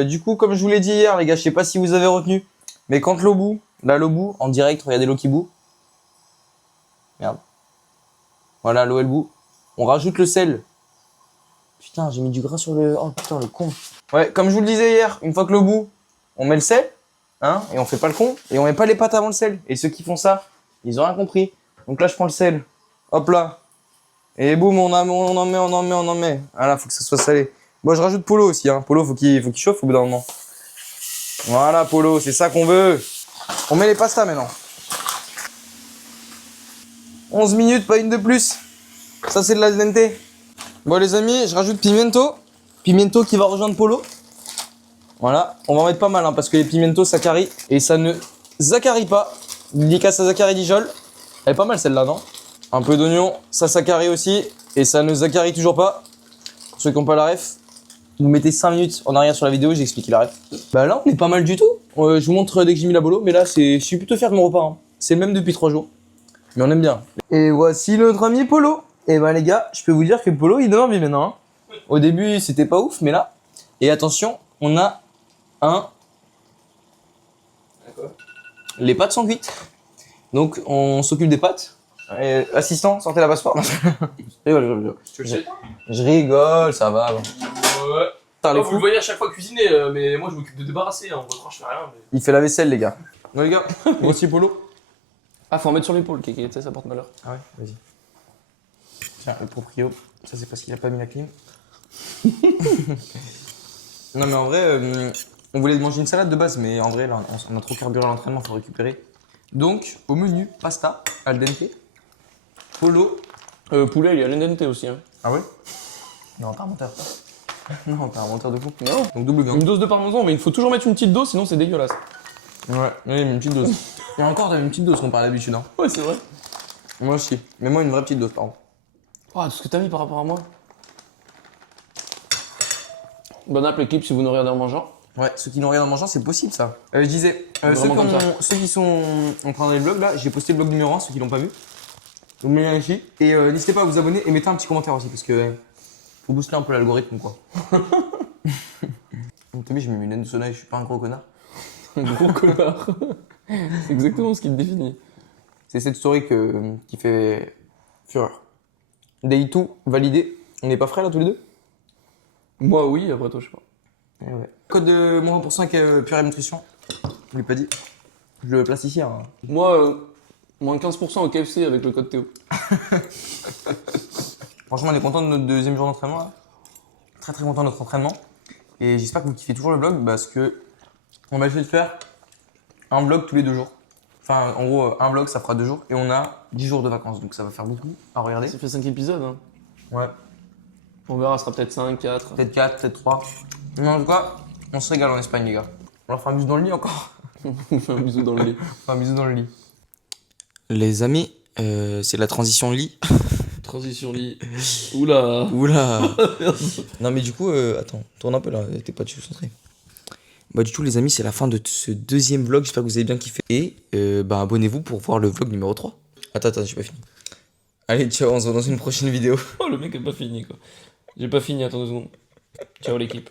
du coup, comme je vous l'ai dit hier, les gars, je sais pas si vous avez retenu, mais quand Lobou, là Lobou, en direct, regardez l'eau qui bout. Merde. Voilà, l'eau elle bout. On rajoute le sel. Putain, j'ai mis du gras sur le... Oh putain, le con. Ouais, comme je vous le disais hier, une fois que le bout, on met le sel, hein, et on fait pas le con, et on met pas les pâtes avant le sel. Et ceux qui font ça, ils ont rien compris. Donc là, je prends le sel, hop là, et boum, on en met. Ah là, faut que ça soit salé. Bon, je rajoute Polo aussi, hein. Polo, faut qu'il chauffe au bout d'un moment. Voilà, Polo, c'est ça qu'on veut. On met les pastas maintenant. 11 minutes, pas une de plus. Ça, c'est de la dente. Bon, les amis, je rajoute pimiento. Pimiento qui va rejoindre Polo. Voilà, on va en mettre pas mal hein, parce que les pimientos ça carie et ça ne zacarie pas. Dédicace à Zachary Dijol. Elle est pas mal celle-là, non? Un peu d'oignon, ça carie aussi et ça ne zacarie toujours pas. Pour ceux qui n'ont pas la ref, vous mettez 5 minutes en arrière sur la vidéo, j'ai expliqué la ref. Bah là, on est pas mal du tout. Je vous montre dès que j'ai mis la bolo, mais là, je suis plutôt fier de mon repas. Hein. C'est le même depuis 3 jours. Mais on aime bien. Et voici notre ami Polo. Et ben les gars, je peux vous dire que Polo, il donne envie maintenant. Hein. Au début, c'était pas ouf, mais là... Et attention, on a un... Les pâtes sont cuites. Donc, on s'occupe des pâtes. Et, assistant, sortez la passeport. je rigole. Je rigole, ça va. Bon. Ouais. Putain, les Vous fous. le voyez à chaque fois cuisiner, mais moi je m'occupe de débarrasser. Hein. On va croire que je fais rien. Mais... Il fait la vaisselle, les gars. Ouais, les gars, voici Polo. Ah, faut en mettre sur l'épaule, Kéké, tu sais, ça porte malheur. Ah ouais, vas-y. Tiens, le proprio. Ça, c'est parce qu'il a pas mis la clim. Non, mais en vrai, on voulait manger une salade de base, mais en vrai, là, on a trop carburé à l'entraînement, faut récupérer. Donc, au menu, pasta, al dente, Polo. Poulet, il y a l'indemnité aussi. Hein. Ah ouais? Non, t'es un menteur. Non, t'es un menteur de fou. Non. Donc, double viande. Une dose de parmesan, mais il faut toujours mettre une petite dose, sinon c'est dégueulasse. Ouais, oui, une petite dose. Et encore, t'avais une petite dose qu'on parle d'habitude, hein. Ouais, c'est vrai. Moi aussi. Mais moi, une vraie petite dose, par contre. Oh, tout ce que t'as mis par rapport à moi. Bon app l'équipe si vous nous regardez en mangeant. Ouais, ceux qui n'ont rien en mangeant, c'est possible ça. Je disais, Vraiment comme ça. ceux qui sont en train d'aller le vlog là, j'ai posté le vlog numéro 1, ceux qui l'ont pas vu. Vous me mettez ici. Et n'hésitez pas à vous abonner et mettez un petit commentaire aussi parce que faut booster un peu l'algorithme quoi. T'as vu, j'ai mis une laine de soleil, je suis pas un gros connard. Un gros connard. C'est exactement ce qui te définit. C'est cette story qui fait fureur. Day 2 validé. On n'est pas frais là tous les deux? Moi oui, après toi je sais pas. Eh ouais. Code de moins 1% avec Pure Nutrition. Je l'ai pas dit. Je le place ici. Hein. Moi, moins 15% au KFC avec le code Théo. Franchement, on est content de notre deuxième jour d'entraînement. Là. Très très content de notre entraînement. Et j'espère que vous kiffez toujours le vlog parce que on va essayer de faire un vlog tous les 2 jours. Enfin, en gros, un vlog ça fera 2 jours. Et on a 10 jours de vacances. Donc ça va faire beaucoup à regarder. Ça fait 5 épisodes. Hein. Ouais. On verra, ce sera peut-être 5, 4. Peut-être 4, peut-être 3. Mais en tout cas, on se régale en Espagne, les gars. On leur fera un bisou dans le lit encore. On fait un bisou dans le lit. Un bisou dans le lit. Les amis, c'est la transition lit. Transition lit. Oula. Oula. Non mais du coup, attends, tourne un peu là, t'es pas dessus centré. Bah du coup les amis, c'est la fin de ce deuxième vlog, j'espère que vous avez bien kiffé. Et bah abonnez-vous pour voir le vlog numéro 3. Attends, j'ai pas fini. Allez, ciao, on se voit dans une prochaine vidéo. Oh, le mec est pas fini quoi. J'ai pas fini, attends 2 secondes. Ciao l'équipe.